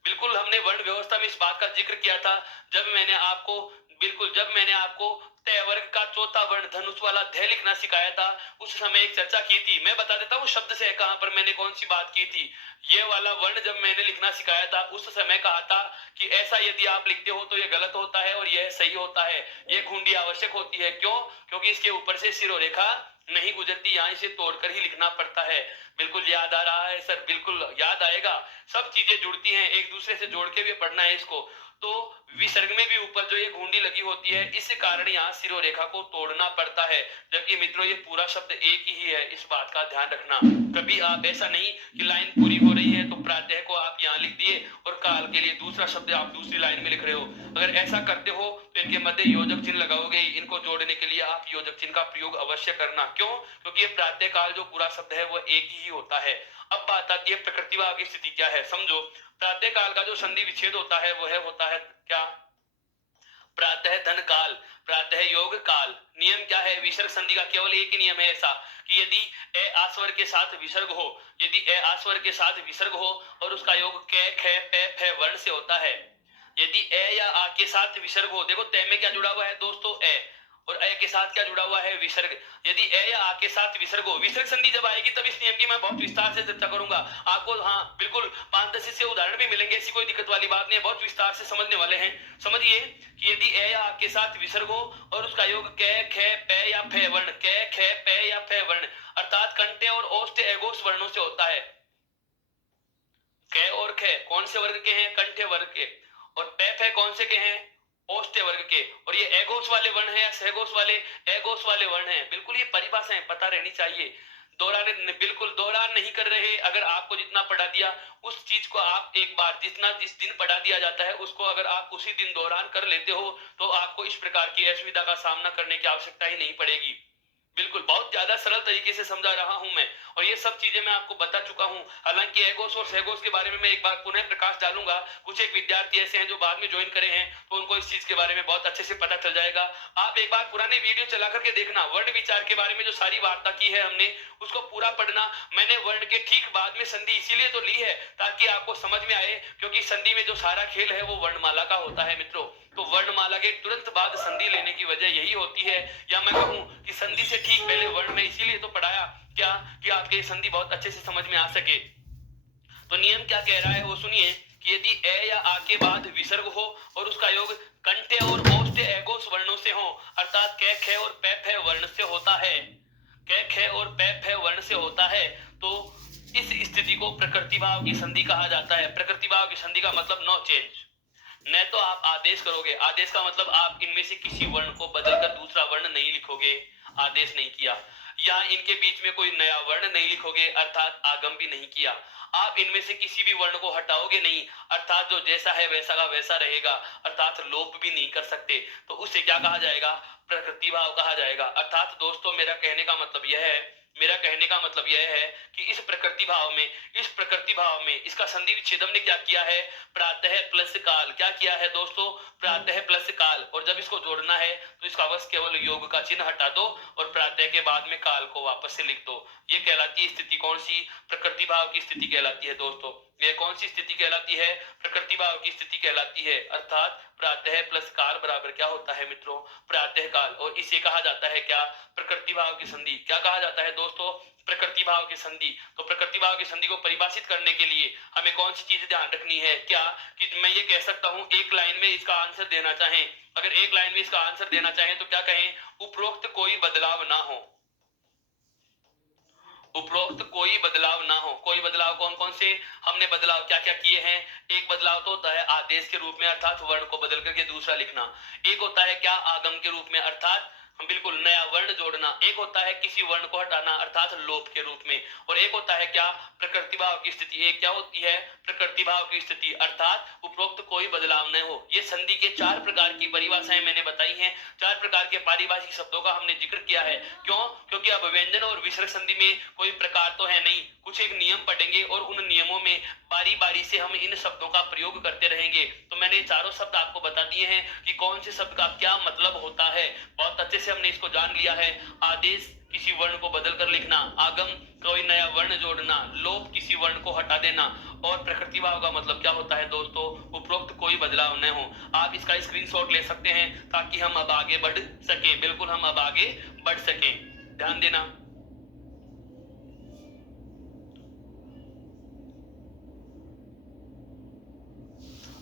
बिल्कुल, हमने वर्ण व्यवस्था में इस बात का जिक्र किया था जब मैंने आपको, बिल्कुल जब मैंने आपको तय वर्ग का चौथा वर्ण धनुष वाला ध लिखना सिखाया था, उस समय एक चर्चा की थी। मैं बता देता हूँ शब्द से कहां पर मैंने कौन सी बात की थी। ये वाला वर्ण जब मैंने लिखना सिखाया था उस समय कहा था कि ऐसा यदि आप लिखते हो तो ये गलत होता है और यह सही होता है। ये घुंडी आवश्यक होती है। क्यों? क्योंकि इसके ऊपर से सिरोरेखा नहीं गुजरती, यहाँ इसे तोड़कर ही लिखना पड़ता है। बिल्कुल याद आ रहा है सर? बिल्कुल याद आएगा। सब चीजें जुड़ती हैं, एक दूसरे से जोड़ के भी पढ़ना है इसको। तो विसर्ग में भी ऊपर जो ये घुंडी लगी होती है, इस कारण यहाँ सिरोरेखा को तोड़ना पड़ता है। जबकि मित्रों ये पूरा शब्द एक ही है, इस बात का ध्यान रखना। कभी आप ऐसा नहीं कि लाइन पूरी हो रही है तो प्रातः को आप यहाँ लिख दिए और काल के लिए दूसरा शब्द आप दूसरी लाइन में लिख रहे हो। अगर ऐसा करते हो तो इनके मध्य योजक चिन्ह लगाओगे। इनको जोड़ने के लिए आप योजक चिन्ह का प्रयोग अवश्य करना। क्यों? क्योंकि ये प्रातः काल जो पूरा शब्द है वो एक ही होता है। अब बात आती है प्रकृति भाव की स्थिति क्या है, समझो। प्रातः काल का जो संधि विच्छेद होता है वह होता है क्या? प्रातः धन काल, प्रातः योग काल। नियम क्या है? विसर्ग संधि का केवल एक ही नियम है ऐसा कि यदि ए आस्वर के साथ विसर्ग हो, यदि ए आस्वर के साथ विसर्ग हो और उसका योग कै ख पै फै वर्ण से होता है, यदि ए या आ के साथ विसर्ग हो, देखो तय में क्या जुड़ा हुआ है दोस्तों? ए, और ए के साथ क्या जुड़ा हुआ है? विसर्ग। यदि ए या आ के साथ विसर्ग हो, विसर्ग संधि जब आएगी तब इस नियम की मैं बहुत विस्तार से चर्चा करूंगा आपको। हाँ बिल्कुल, 5-10 से उदाहरण भी मिलेंगे, ऐसी कोई दिक्कत वाली बात नहीं है, बहुत विस्तार से समझने वाले हैं। समझिए कि यदि ए या आ के साथ विसर्ग हो और उसका योग कै ख पै या फै वर्ण, कै ख पै या फै वर्ण, अर्थात कंठे और ओष्ठ एगोस वर्णों से होता है। कै और ख कौन से वर्ग के हैं? कंठे वर्ग के। और पै फै कौन से के हैं? ओष्ठ्य वर्ग के। और ये एगोस वाले वर्ण है या सहगोस वाले? एगोस वाले वर्ण है। बिल्कुल ये परिभाषाएं पता रहनी चाहिए। दोहराने, बिल्कुल दोहरान नहीं कर रहे। अगर आपको जितना पढ़ा दिया उस चीज को आप एक बार, जितना जिस दिन पढ़ा दिया जाता है उसको अगर आप उसी दिन दोहरान कर लेते हो तो आपको इस प्रकार की असुविधा का सामना करने की आवश्यकता ही नहीं पड़ेगी। बिल्कुल बहुत ज्यादा सरल तरीके से समझा रहा हूं मैं, और ये सब चीजें मैं आपको बता चुका हूं। हालांकि एगोस और सहगोस के बारे में मैं एक बार पुनः प्रकाश डालूंगा। कुछ एक विद्यार्थी ऐसे हैं जो बाद में ज्वाइन करे हैं तो उनको इस चीज के बारे में बहुत अच्छे से पता चल जाएगा। आप एक बार पुराने वीडियो चला करके देखना, वर्ण विचार के बारे में जो सारी वार्ता की है हमने उसको पूरा पढ़ना। मैंने वर्ण के ठीक बाद में संधि इसीलिए तो ली है ताकि आपको समझ में आए, क्योंकि संधि में जो सारा खेल है वो वर्णमाला का होता है मित्रों। तो वर्णमाला के तुरंत बाद संधि लेने की वजह यही होती है, या मैं कहूं कि संधि से ठीक पहले वर्ण में इसीलिए तो पढ़ाया क्या कि आपके संधि बहुत अच्छे से समझ में आ सके। तो नियम क्या कह रहा है वो सुनिए कि यदि ए या आ के बाद विसर्ग हो और उसका योग कंठे और ओष्ठ एगोस वर्णों से हो, अर्थात कै ख और पै फै वर्ण से होता है, कै ख और पै फै वर्ण से होता है, तो इस स्थिति को प्रकृति भाव की संधि कहा जाता है। प्रकृति भाव की संधि का मतलब नो चेंज। न तो आप आदेश करोगे, आदेश का मतलब आप इनमें से किसी वर्ण को बदलकर दूसरा वर्ण नहीं लिखोगे, आदेश नहीं किया। या इनके बीच में कोई नया वर्ण नहीं लिखोगे, अर्थात आगम भी नहीं किया। आप इनमें से किसी भी वर्ण को हटाओगे नहीं, अर्थात जो जैसा है वैसा का वैसा रहेगा, अर्थात लोप भी नहीं कर सकते। तो उसे क्या कहा जाएगा? प्रकृति भाव कहा जाएगा। अर्थात दोस्तों मेरा कहने का मतलब यह है मेरा कहने का मतलब यह है कि इस प्रकृति भाव में इसका संधि विच्छेदम ने क्या किया है, प्रातः प्लस काल, क्या किया है दोस्तों, प्रातः प्लस काल। और जब इसको जोड़ना है तो इसका बस केवल योग का चिन्ह हटा दो और प्रातः के बाद में काल को वापस से लिख दो। ये कहलाती है स्थिति कौन सी, प्रकृति भाव की स्थिति कहलाती है दोस्तों। यह कौन सी स्थिति कहलाती है, प्रकृति भाव की स्थिति कहलाती है। अर्थात प्रातः प्लस काल बराबर क्या होता है मित्रों, प्रातः काल। और इसे कहा जाता है क्या, प्रकृति भाव की संधि। क्या कहा जाता है दोस्तों, प्रकृति भाव की संधि। तो प्रकृति भाव की संधि को परिभाषित करने के लिए हमें कौन सी चीज ध्यान रखनी है, क्या कि मैं ये कह सकता हूं एक लाइन में इसका आंसर देना चाहें, अगर एक लाइन में इसका आंसर देना चाहें तो क्या कहें, उपरोक्त कोई बदलाव ना हो, उपरोक्त कोई बदलाव ना हो। कोई बदलाव कौन कौन से हमने बदलाव क्या क्या किए हैं, एक बदलाव तो होता है आदेश के रूप में अर्थात वर्ण को बदल करके दूसरा लिखना, एक होता है क्या आगम के रूप में अर्थात हम बिल्कुल नया वर्ण जोड़ना, एक होता है किसी वर्ण को हटाना अर्थात लोप के रूप में, और एक होता है क्या प्रकृति भाव की स्थिति। एक क्या होती है, प्रकृति भाव की स्थिति अर्थात उपरोक्त कोई बदलाव न हो। ये संधि के 4 प्रकार की परिभाषाएं मैंने बताई हैं, 4 प्रकार के पारिभाषिक शब्दों का हमने जिक्र किया है। क्यों, क्योंकि अब व्यंजन और विसर्ग संधि में कोई प्रकार तो है नहीं, कुछ एक नियम पढ़ेंगे और उन नियमों में बारी बारी से हम इन शब्दों का प्रयोग करते रहेंगे। तो मैंने चारों शब्द आपको बता दिए हैं कि कौन से शब्द का क्या मतलब होता है, बहुत अच्छे से हमने इसको जान लिया है। आदेश किसी वर्ण को बदल कर लिखना, आगम कोई नया वर्ण जोड़ना, लोप किसी वर्ण को हटा देना, और प्रकृति भाव का मतलब क्या होता है दोस्तों, उपरोक्त कोई बदलाव न हो। आप इसका स्क्रीनशॉट ले सकते हैं ताकि हम अब आगे बढ़ सके, बिल्कुल हम अब आगे बढ़ सके, ध्यान देना।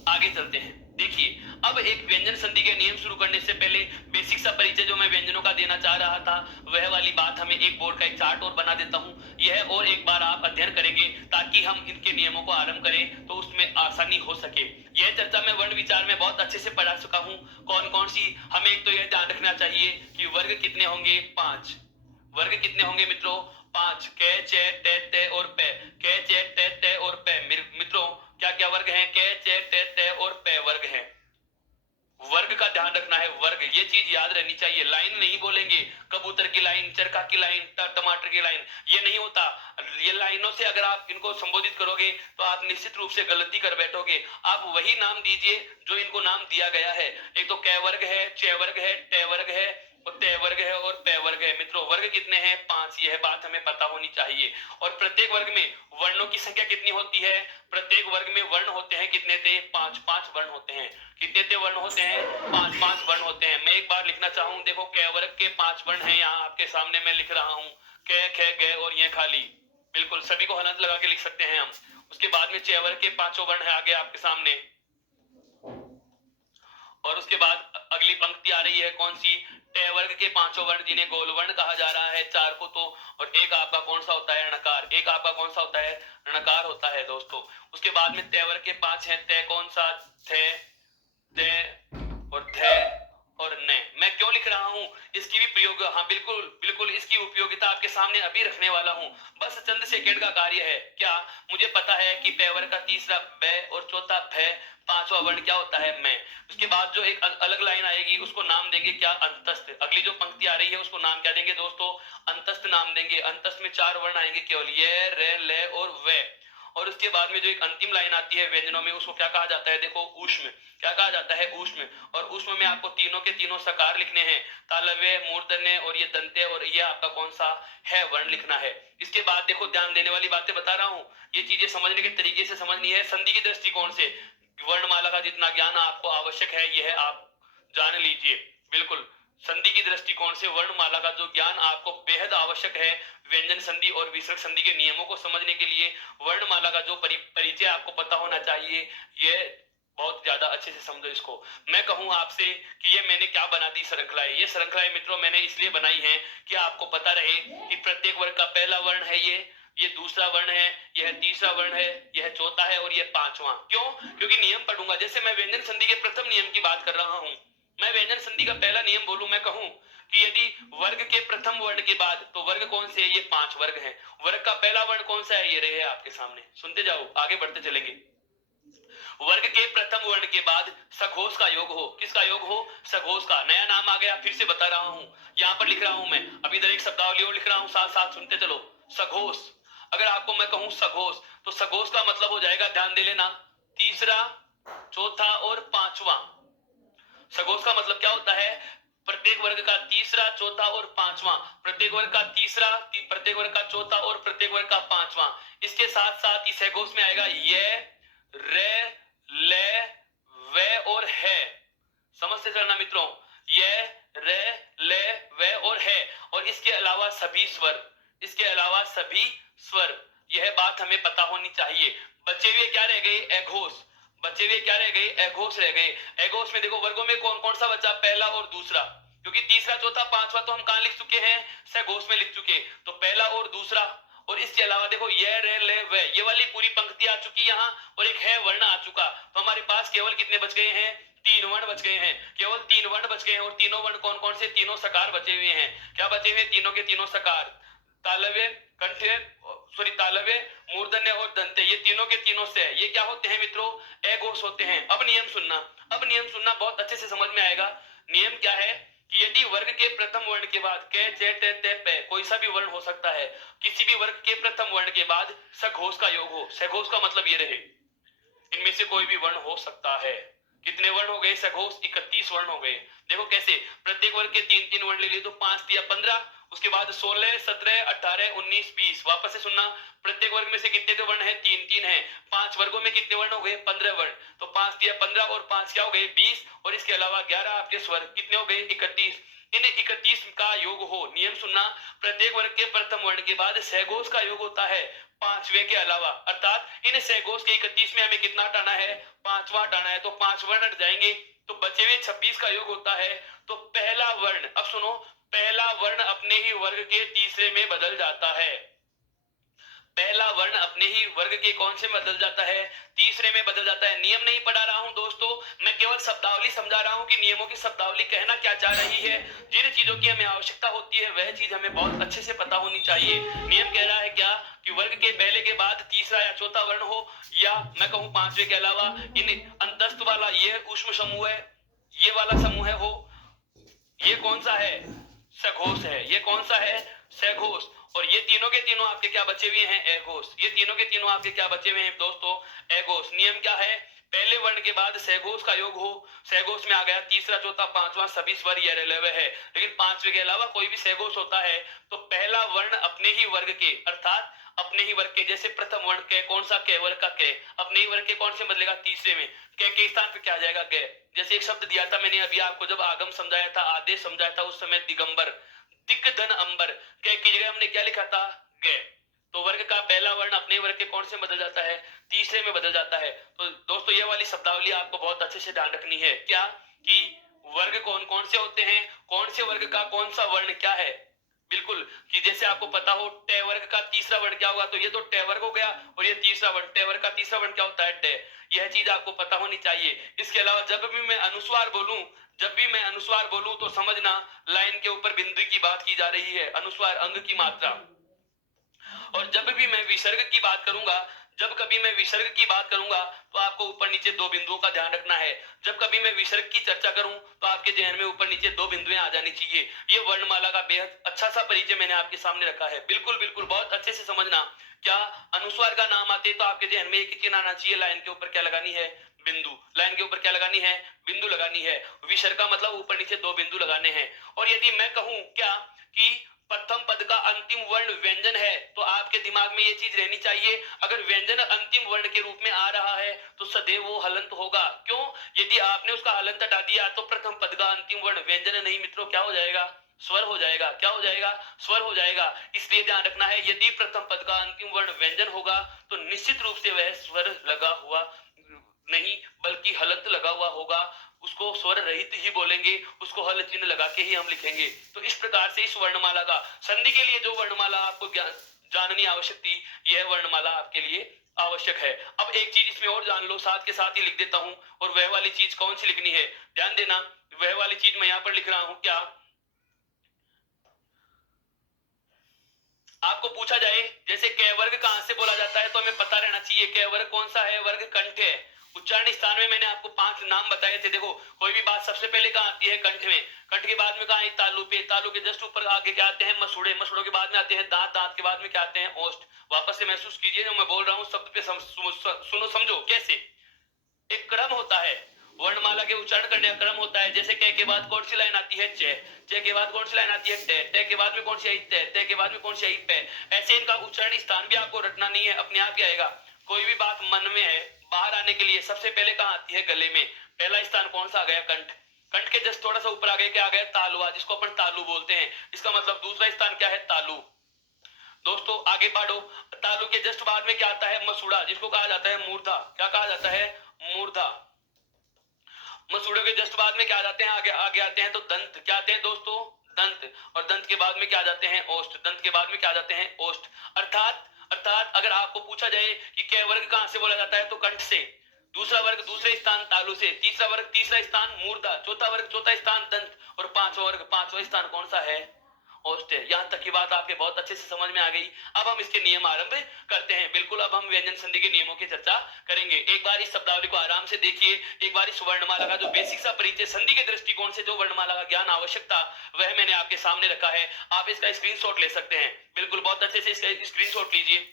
आगे चलते हैं। देखिए अब एक व्यंजन संधि के नियम शुरू करने से पहले बेसिक सा परिचय जो मैं व्यंजनों का देना चाह रहा था वह वाली बात हमें एक बोर्ड का एक चार्ट और बना देता हूं, यह और एक बार आप अध्ययन करेंगे ताकि हम इनके नियमों को आरंभ करें तो उसमें आसानी हो सके। यह चर्चा मैं वर्ण विचार में बहुत अच्छे से पढ़ा चुका हूं। कौन कौन सी, हमें एक तो यह ध्यान रखना चाहिए कि वर्ग कितने होंगे, 5 वर्ग कितने होंगे मित्रों, 5 कै चे टे ते और पे, कै चे टे ते और पे। मित्रों क्या क्या वर्ग हैं, कै चे टे ते और पे वर्ग हैं। वर्ग का ध्यान रखना है, वर्ग ये चीज याद रहनी चाहिए। लाइन नहीं बोलेंगे, कबूतर की लाइन, चरखा की लाइन, टमाटर की लाइन, ये नहीं होता। ये लाइनों से अगर आप इनको संबोधित करोगे तो आप निश्चित रूप से गलती कर बैठोगे। आप वही नाम दीजिए जो इनको नाम दिया गया है। एक तो कै वर्ग है, चे वर्ग है, टे वर्ग है, ते वर्ग है और पे वर्ग है। मित्रों वर्ग कितने हैं, 5, यह बात हमें पता होनी चाहिए। और प्रत्येक वर्ग में वर्णों की संख्या कितनी होती है, प्रत्येक वर्ग में वर्ण होते हैं कितने थे, 5 वर्ण होते हैं। कितने थे वर्ण होते हैं, 5 वर्ण होते हैं। मैं एक बार लिखना चाहूं, देखो कै वर्ग के 5 वर्ण हैं, यहाँ आपके सामने मैं लिख रहा हूं, कै खे गे और ये खाली, बिल्कुल सभी को हलंत लगा के लिख सकते हैं हम। उसके बाद में चे वर्ग के 5 वर्ण है आगे आपके सामने, और उसके बाद अगली पंक्ति आ रही है कौन सी, टे वर्ग के 5 वर्ण जिन्हें गोल वर्ण कहा जा रहा है, 4 को तो। और एक आपका कौन सा होता है, णकार, एक आपका कौन सा होता है, णकार होता है दोस्तों। उसके बाद में ते वर्ग के 5 हैं, ते कौन सा, थे, ते और थे और ने। मैं क्यों लिख रहा हूं, इसकी भी प्रयोग, हाँ बिल्कुल बिल्कुल इसकी उपयोगिता आपके सामने अभी रखने वाला हूं, बस चंद सेकंड का कार्य है। क्या मुझे पता है कि पेवर का तीसरा बै और चौथा भै, 5वां वर्ण क्या होता है, मैं। उसके बाद जो एक अलग लाइन आएगी उसको नाम देंगे क्या, अंतस्थ। अगली जो पंक्ति आ रही है उसको नाम क्या देंगे दोस्तों, अंतस्थ नाम देंगे। अंतस्थ में 4 वर्ण आएंगे केवल, ये, रे, ले और वे। और उसके बाद में जो एक अंतिम लाइन आती है व्यंजनों में उसको क्या कहा जाता है, देखो ऊष्म, क्या कहा जाता है, ऊष्म। और ऊष्म में आपको तीनों के तीनों सकार लिखने हैं, तालव्य, मूर्धन्य और ये दंत्य, और ये आपका कौन सा है, वर्ण लिखना है। इसके बाद देखो ध्यान देने वाली बातें बता रहा हूं, ये चीजें समझने के तरीके से समझनी है संधि की दृष्टिकोण से। वर्णमाला का जितना ज्ञान आपको आवश्यक है यह आप जान लीजिए, बिल्कुल संधि की दृष्टिकोण से वर्णमाला का जो ज्ञान आपको बेहद आवश्यक है व्यंजन संधि और विसर्ग संधि के नियमों को समझने के लिए, वर्णमाला का जो परिचय आपको पता होना चाहिए, यह बहुत ज्यादा अच्छे से समझो इसको। मैं कहूं आपसे कि ये मैंने क्या बना दी श्रृंखलाएं, ये श्रृंखलाएं मित्रों मैंने इसलिए बनाई है कि आपको पता रहे कि प्रत्येक वर्ग का पहला वर्ण है ये दूसरा वर्ण है, यह तीसरा वर्ण है, यह चौथा है और यह 5वां। क्यों, क्योंकि नियम पढ़ूंगा। जैसे मैं व्यंजन संधि के प्रथम नियम की बात कर रहा हूं, मैं व्यंजन संधि का पहला नियम बोलूं, मैं कहूं कि यदि वर्ग के प्रथम वर्ण के बाद, तो वर्ग कौन से है, ये 5 वर्ग हैं। वर्ग का पहला वर्ण कौन सा है, ये रहे आपके सामने, सुनते जाओ आगे बढ़ते चलेंगे। वर्ग के प्रथम वर्ण के बाद सघोष का योग हो। किसका योग हो? सघोष का। नया नाम आ गया, फिर से बता रहा हूं, यहां पर लिख रहा हूं मैं, अभी इधर एक शब्दावली और लिख रहा हूं, साथ साथ सुनते चलो। सघोष, अगर आपको मैं कहूं सघोष, तो सघोष का मतलब हो जाएगा, ध्यान दे लेना, तीसरा, चौथा और पांचवा। सघोष का मतलब क्या होता है? प्रत्येक वर्ग का तीसरा, चौथा और पांचवा, प्रत्येक वर्ग का तीसरा, प्रत्येक वर्ग का चौथा और प्रत्येक वर्ग का पांचवा। इसके साथ साथ ही सघोष में आएगा ये, रे, ले, वे और है। समझते चलना मित्रों, ये, रे, ले, वे और है। और इसके अलावा सभी स्वर, इसके अलावा सभी स्वर, यह बात हमें पता होनी चाहिए। बचे हुए क्या रह गए? एघोष। बचे हुए क्या रह गए? एघोष रह गए। एघोष में देखो वर्गों में कौन कौन सा बचा? पहला और दूसरा, क्योंकि तीसरा, चौथा, पांचवा तो हम कहां लिख चुके हैं? सघोष में लिख चुके। तो पहला और दूसरा, और इसके अलावा देखो ये, रे, ले, वे, ये वाली पूरी पंक्ति आ चुकी यहां, और एक है वर्ण आ चुका। तो हमारे पास केवल कितने बच गए हैं? 3 वर्ण बच गए हैं, केवल 3 वर्ण बच गए हैं। और तीनों वर्ण कौन कौन से? तीनों सकार बचे हुए हैं। क्या बचे हुए? तीनों के तीनों सकार, तालव्य, कंठ्य, सॉरी तालव्य, मूर्धन्य और दंत्य, ये तीनों के तीनों से है। ये क्या होते हैं मित्रों? एघोष होते हैं। अब नियम सुनना, अब नियम सुनना, बहुत अच्छे से समझ में आएगा। नियम क्या है कि यदि वर्ग के प्रथम वर्ण के बाद क, च, ट, त, प, कोई सा भी वर्ण हो सकता है, किसी भी वर्ग के प्रथम वर्ण के बाद सघोष का योग हो। सघोष का मतलब ये रहे, इनमें से कोई भी वर्ण हो सकता है। कितने वर्ण हो गए? सघोष 31 वर्ण हो गए। देखो कैसे, प्रत्येक वर्ग के 3-3 वर्ण ले लिए तो 5 या 15, उसके बाद 16, 17, 18, 19, 20। वापस से सुनना, प्रत्येक वर्ग में से कितने तो वर्ण है? 3-3 है। 5 वर्गों में कितने वर्ण हो गए? 15 वर्ण। तो 5 या 15 और 5 क्या हो गए? 20, और इसके अलावा 11 आपके स्वर, कितने हो गए? 31। इन 31 का योग हो। नियम सुनना, प्रत्येक वर्ग के प्रथम वर्ण के बाद सघोष का योग होता है पांचवे के अलावा, अर्थात इन सघोष के 31 में हमें कितना हटाना है? पांचवा हटाना है। तो 5 वर्ण हट जाएंगे, तो बचे हुए 26 का योग होता है। तो पहला वर्ण, अब सुनो, पहला वर्ण अपने ही वर्ग के तीसरे में बदल जाता है। पहला वर्ण अपने ही वर्ग के कौन से बदल जाता है? तीसरे में बदल जाता है। नियम नहीं पढ़ा रहा हूं दोस्तों, मैं केवल शब्दावली समझा रहा हूं कि नियमों की शब्दावली कहना क्या चाह रही है। जिन चीजों की हमें आवश्यकता होती है वह चीज हमें बहुत अच्छे से पता होनी चाहिए। नियम कह रहा है क्या कि वर्ग के पहले के बाद तीसरा या चौथा वर्ण हो, या मैं कहूं पांचवे के अलावा इन अंतस्थ वाला ये ऊष्म समूह है, ये वाला समूह है हो, ये कौन सा है? सघोष है। ये कौन सा है? सघोष। और ये तीनों के तीनों आपके क्या बचे हुए हैं? एघोष। ये तीनों के तीनों आपके क्या बचे हुए हैं दोस्तों? एघोष। नियम क्या है? पहले वर्ण के बाद सघोष का योग हो। सघोष में आ गया तीसरा, चौथा, पांचवा, सभी स्वर ये रेलवे है। लेकिन पांचवे के अलावा कोई भी सघोष होता है तो पहला वर्ण अपने ही वर्ग के, अर्थात अपने ही वर्ग के, जैसे प्रथम वर्ण के कौन सा? क वर्ग का क, अपने ही वर्ग के कौन से बदलेगा? तीसरे में। क के स्थान पे क्या आ जाएगा? ग। जैसे एक शब्द दिया था मैंने अभी आपको, जब आगम समझाया था, आदेश समझाया था, उस समय दिगंबर, दिग्धन अंबर, क की जगह हमने क्या लिखा था? ग। तो वर्ग का पहला वर्ण अपने वर्ग के कौन से बदल जाता है? तीसरे में बदल जाता है। तो दोस्तों ये वाली शब्दावली आपको बहुत अच्छे से ध्यान रखनी है। क्या कि वर्ग कौन कौन से होते हैं, कौन से वर्ग का कौन सा वर्ण क्या है। बिल्कुल, कि जैसे आपको पता हो ट वर्ग का तीसरा वर्ण क्या होगा, तो ये तो ट वर्ग हो गया, और ये तीसरा वर्ण, ट वर्ग का तीसरा वर्ण क्या होता है? ट। यह चीज आपको पता होनी चाहिए। इसके अलावा जब भी मैं अनुस्वार बोलूं, जब भी मैं अनुस्वार बोलूं तो समझना लाइन के ऊपर बिंदु की बात की जा रही है, अनुस्वार अंग की मात्रा। और जब भी मैं विसर्ग की बात करूंगा, जब कभी मैं विसर्ग की बात करूंगा तो आपको ऊपर नीचे 2 बिंदुओं का ध्यान रखना है। जब कभी मैं विसर्ग की चर्चा करूं तो आपके जहन में ऊपर नीचे 2 बिंदुएं आ जानी चाहिए। ये वर्णमाला का बेहद अच्छा सा परिचय मैंने आपके सामने रखा है। बिल्कुल बिल्कुल बहुत अच्छे से समझना। क्या अनुस्वार का नाम आते तो आपके जहन में एक ही चीज आना चाहिए, लाइन के ऊपर क्या लगानी है? बिंदु। लाइन के ऊपर क्या लगानी है? बिंदु लगानी है। विसर्ग का मतलब ऊपर नीचे 2 बिंदु लगाने हैं। और यदि मैं कहूं क्या कि प्रथम पद का अंतिम वर्ण व्यंजन है, तो आपके दिमाग में ये चीज रहनी चाहिए, अगर व्यंजन अंतिम वर्ण के रूप में आ रहा है तो सदैव वो हलंत होगा। क्यों? यदि आपने उसका हलंत हटा दिया तो प्रथम पद का अंतिम वर्ण व्यंजन नहीं मित्रों, क्या हो जाएगा? स्वर हो जाएगा। क्या हो जाएगा? स्वर हो जाएगा। इसलिए ध्यान रखना है, यदि प्रथम पद का अंतिम वर्ण व्यंजन होगा तो निश्चित रूप से वह स्वर लगा हुआ नहीं बल्कि हलंत लगा हुआ होगा। उसको स्वर रहित ही बोलेंगे, उसको हल चिन्ह लगा के ही हम लिखेंगे। तो इस प्रकार से इस वर्णमाला का, संधि के लिए जो वर्णमाला आपको जाननी आवश्यक थी, यह वर्णमाला आपके लिए आवश्यक है। अब एक चीज इसमें और जान लो, साथ के साथ ही लिख देता हूं। और वह वाली चीज कौन सी लिखनी है, ध्यान देना। वह वाली चीज मैं यहां पर लिख रहा हूं। क्या आपको पूछा जाए जैसे क वर्ग कहां से बोला जाता है, तो हमें पता रहना चाहिए क वर्ग कौन सा है? वर्ग कंठ है। उच्चारण स्थान में मैंने आपको 5 नाम बताए थे। देखो कोई भी बात सबसे पहले कहाँ आती है? कंठ में। कंठ के बाद में कहाँ आई? तालु पे। तालु के जस्ट ऊपर आगे क्या आते हैं? मसूड़े। मसूड़ों के बाद में आते हैं दांत। दांत के बाद में क्या आते हैं? ओष्ठ। वापस से महसूस कीजिए जो मैं बोल रहा हूँ, शब्द पे सुनो समझो कैसे। एक क्रम होता है, वर्णमाला के उच्चारण करने का क्रम होता है। जैसे क के बाद कौन सी लाइन आती है? च। च के बाद कौन सी लाइन आती है? ट। ट के बाद में कौन सी आई? त। त के बाद में कौन सी आई? प। ऐसे इनका उच्चारण स्थान भी आपको रटना नहीं है, अपने आप ही आएगा। कोई भी बात मन में है, बाहर आने के लिए सबसे पहले कहाँ आती है? गले में। पहला स्थान कौन सा आ गया? कंठ। कंठ के जस्ट थोड़ा सा ऊपर आ गया, क्या आ गया? तालुआ, जिसको अपन तालु बोलते हैं। इसका मतलब दूसरा स्थान क्या है? तालु। दोस्तों आगे बढ़ो। तालु के जस्ट बाद में क्या आता है? मसूड़ा, जिसको कहा जाता है मूर्धा। क्या कहा जाता है? मूर्धा। मसूड़ों के जस्ट बाद में क्या जाते हैं? आगे आगे आते हैं तो दंत। क्या आते हैं दोस्तों? दंत। और दंत के बाद में क्या जाते हैं? ओष्ठ। दंत के बाद में क्या जाते हैं? ओष्ठ। अर्थात अर्थात अगर आपको पूछा जाए कि क वर्ग कहां से बोला जाता है, तो कंठ से। दूसरा वर्ग दूसरे स्थान तालु से। तीसरा वर्ग तीसरा स्थान मूर्धा। चौथा वर्ग चौथा स्थान दंत। और पांचवा वर्ग पांचवा स्थान कौन सा है? ओष्ठ है। यहाँ तक की बात आपके बहुत अच्छे से समझ में आ गई। अब हम इसके नियम आरंभ करते हैं। बिल्कुल, अब हम व्यंजन संधि के नियमों की चर्चा करेंगे। एक बार इस शब्दावली को आराम से देखिए। एक बार इस वर्णमाला का जो बेसिक सा परिचय, संधि के दृष्टिकोण से जो वर्णमाला का ज्ञान आवश्यक था, वह मैंने आपके सामने रखा है। आप इसका स्क्रीनशॉट ले सकते हैं। बिल्कुल बहुत अच्छे से इसका स्क्रीनशॉट लीजिए।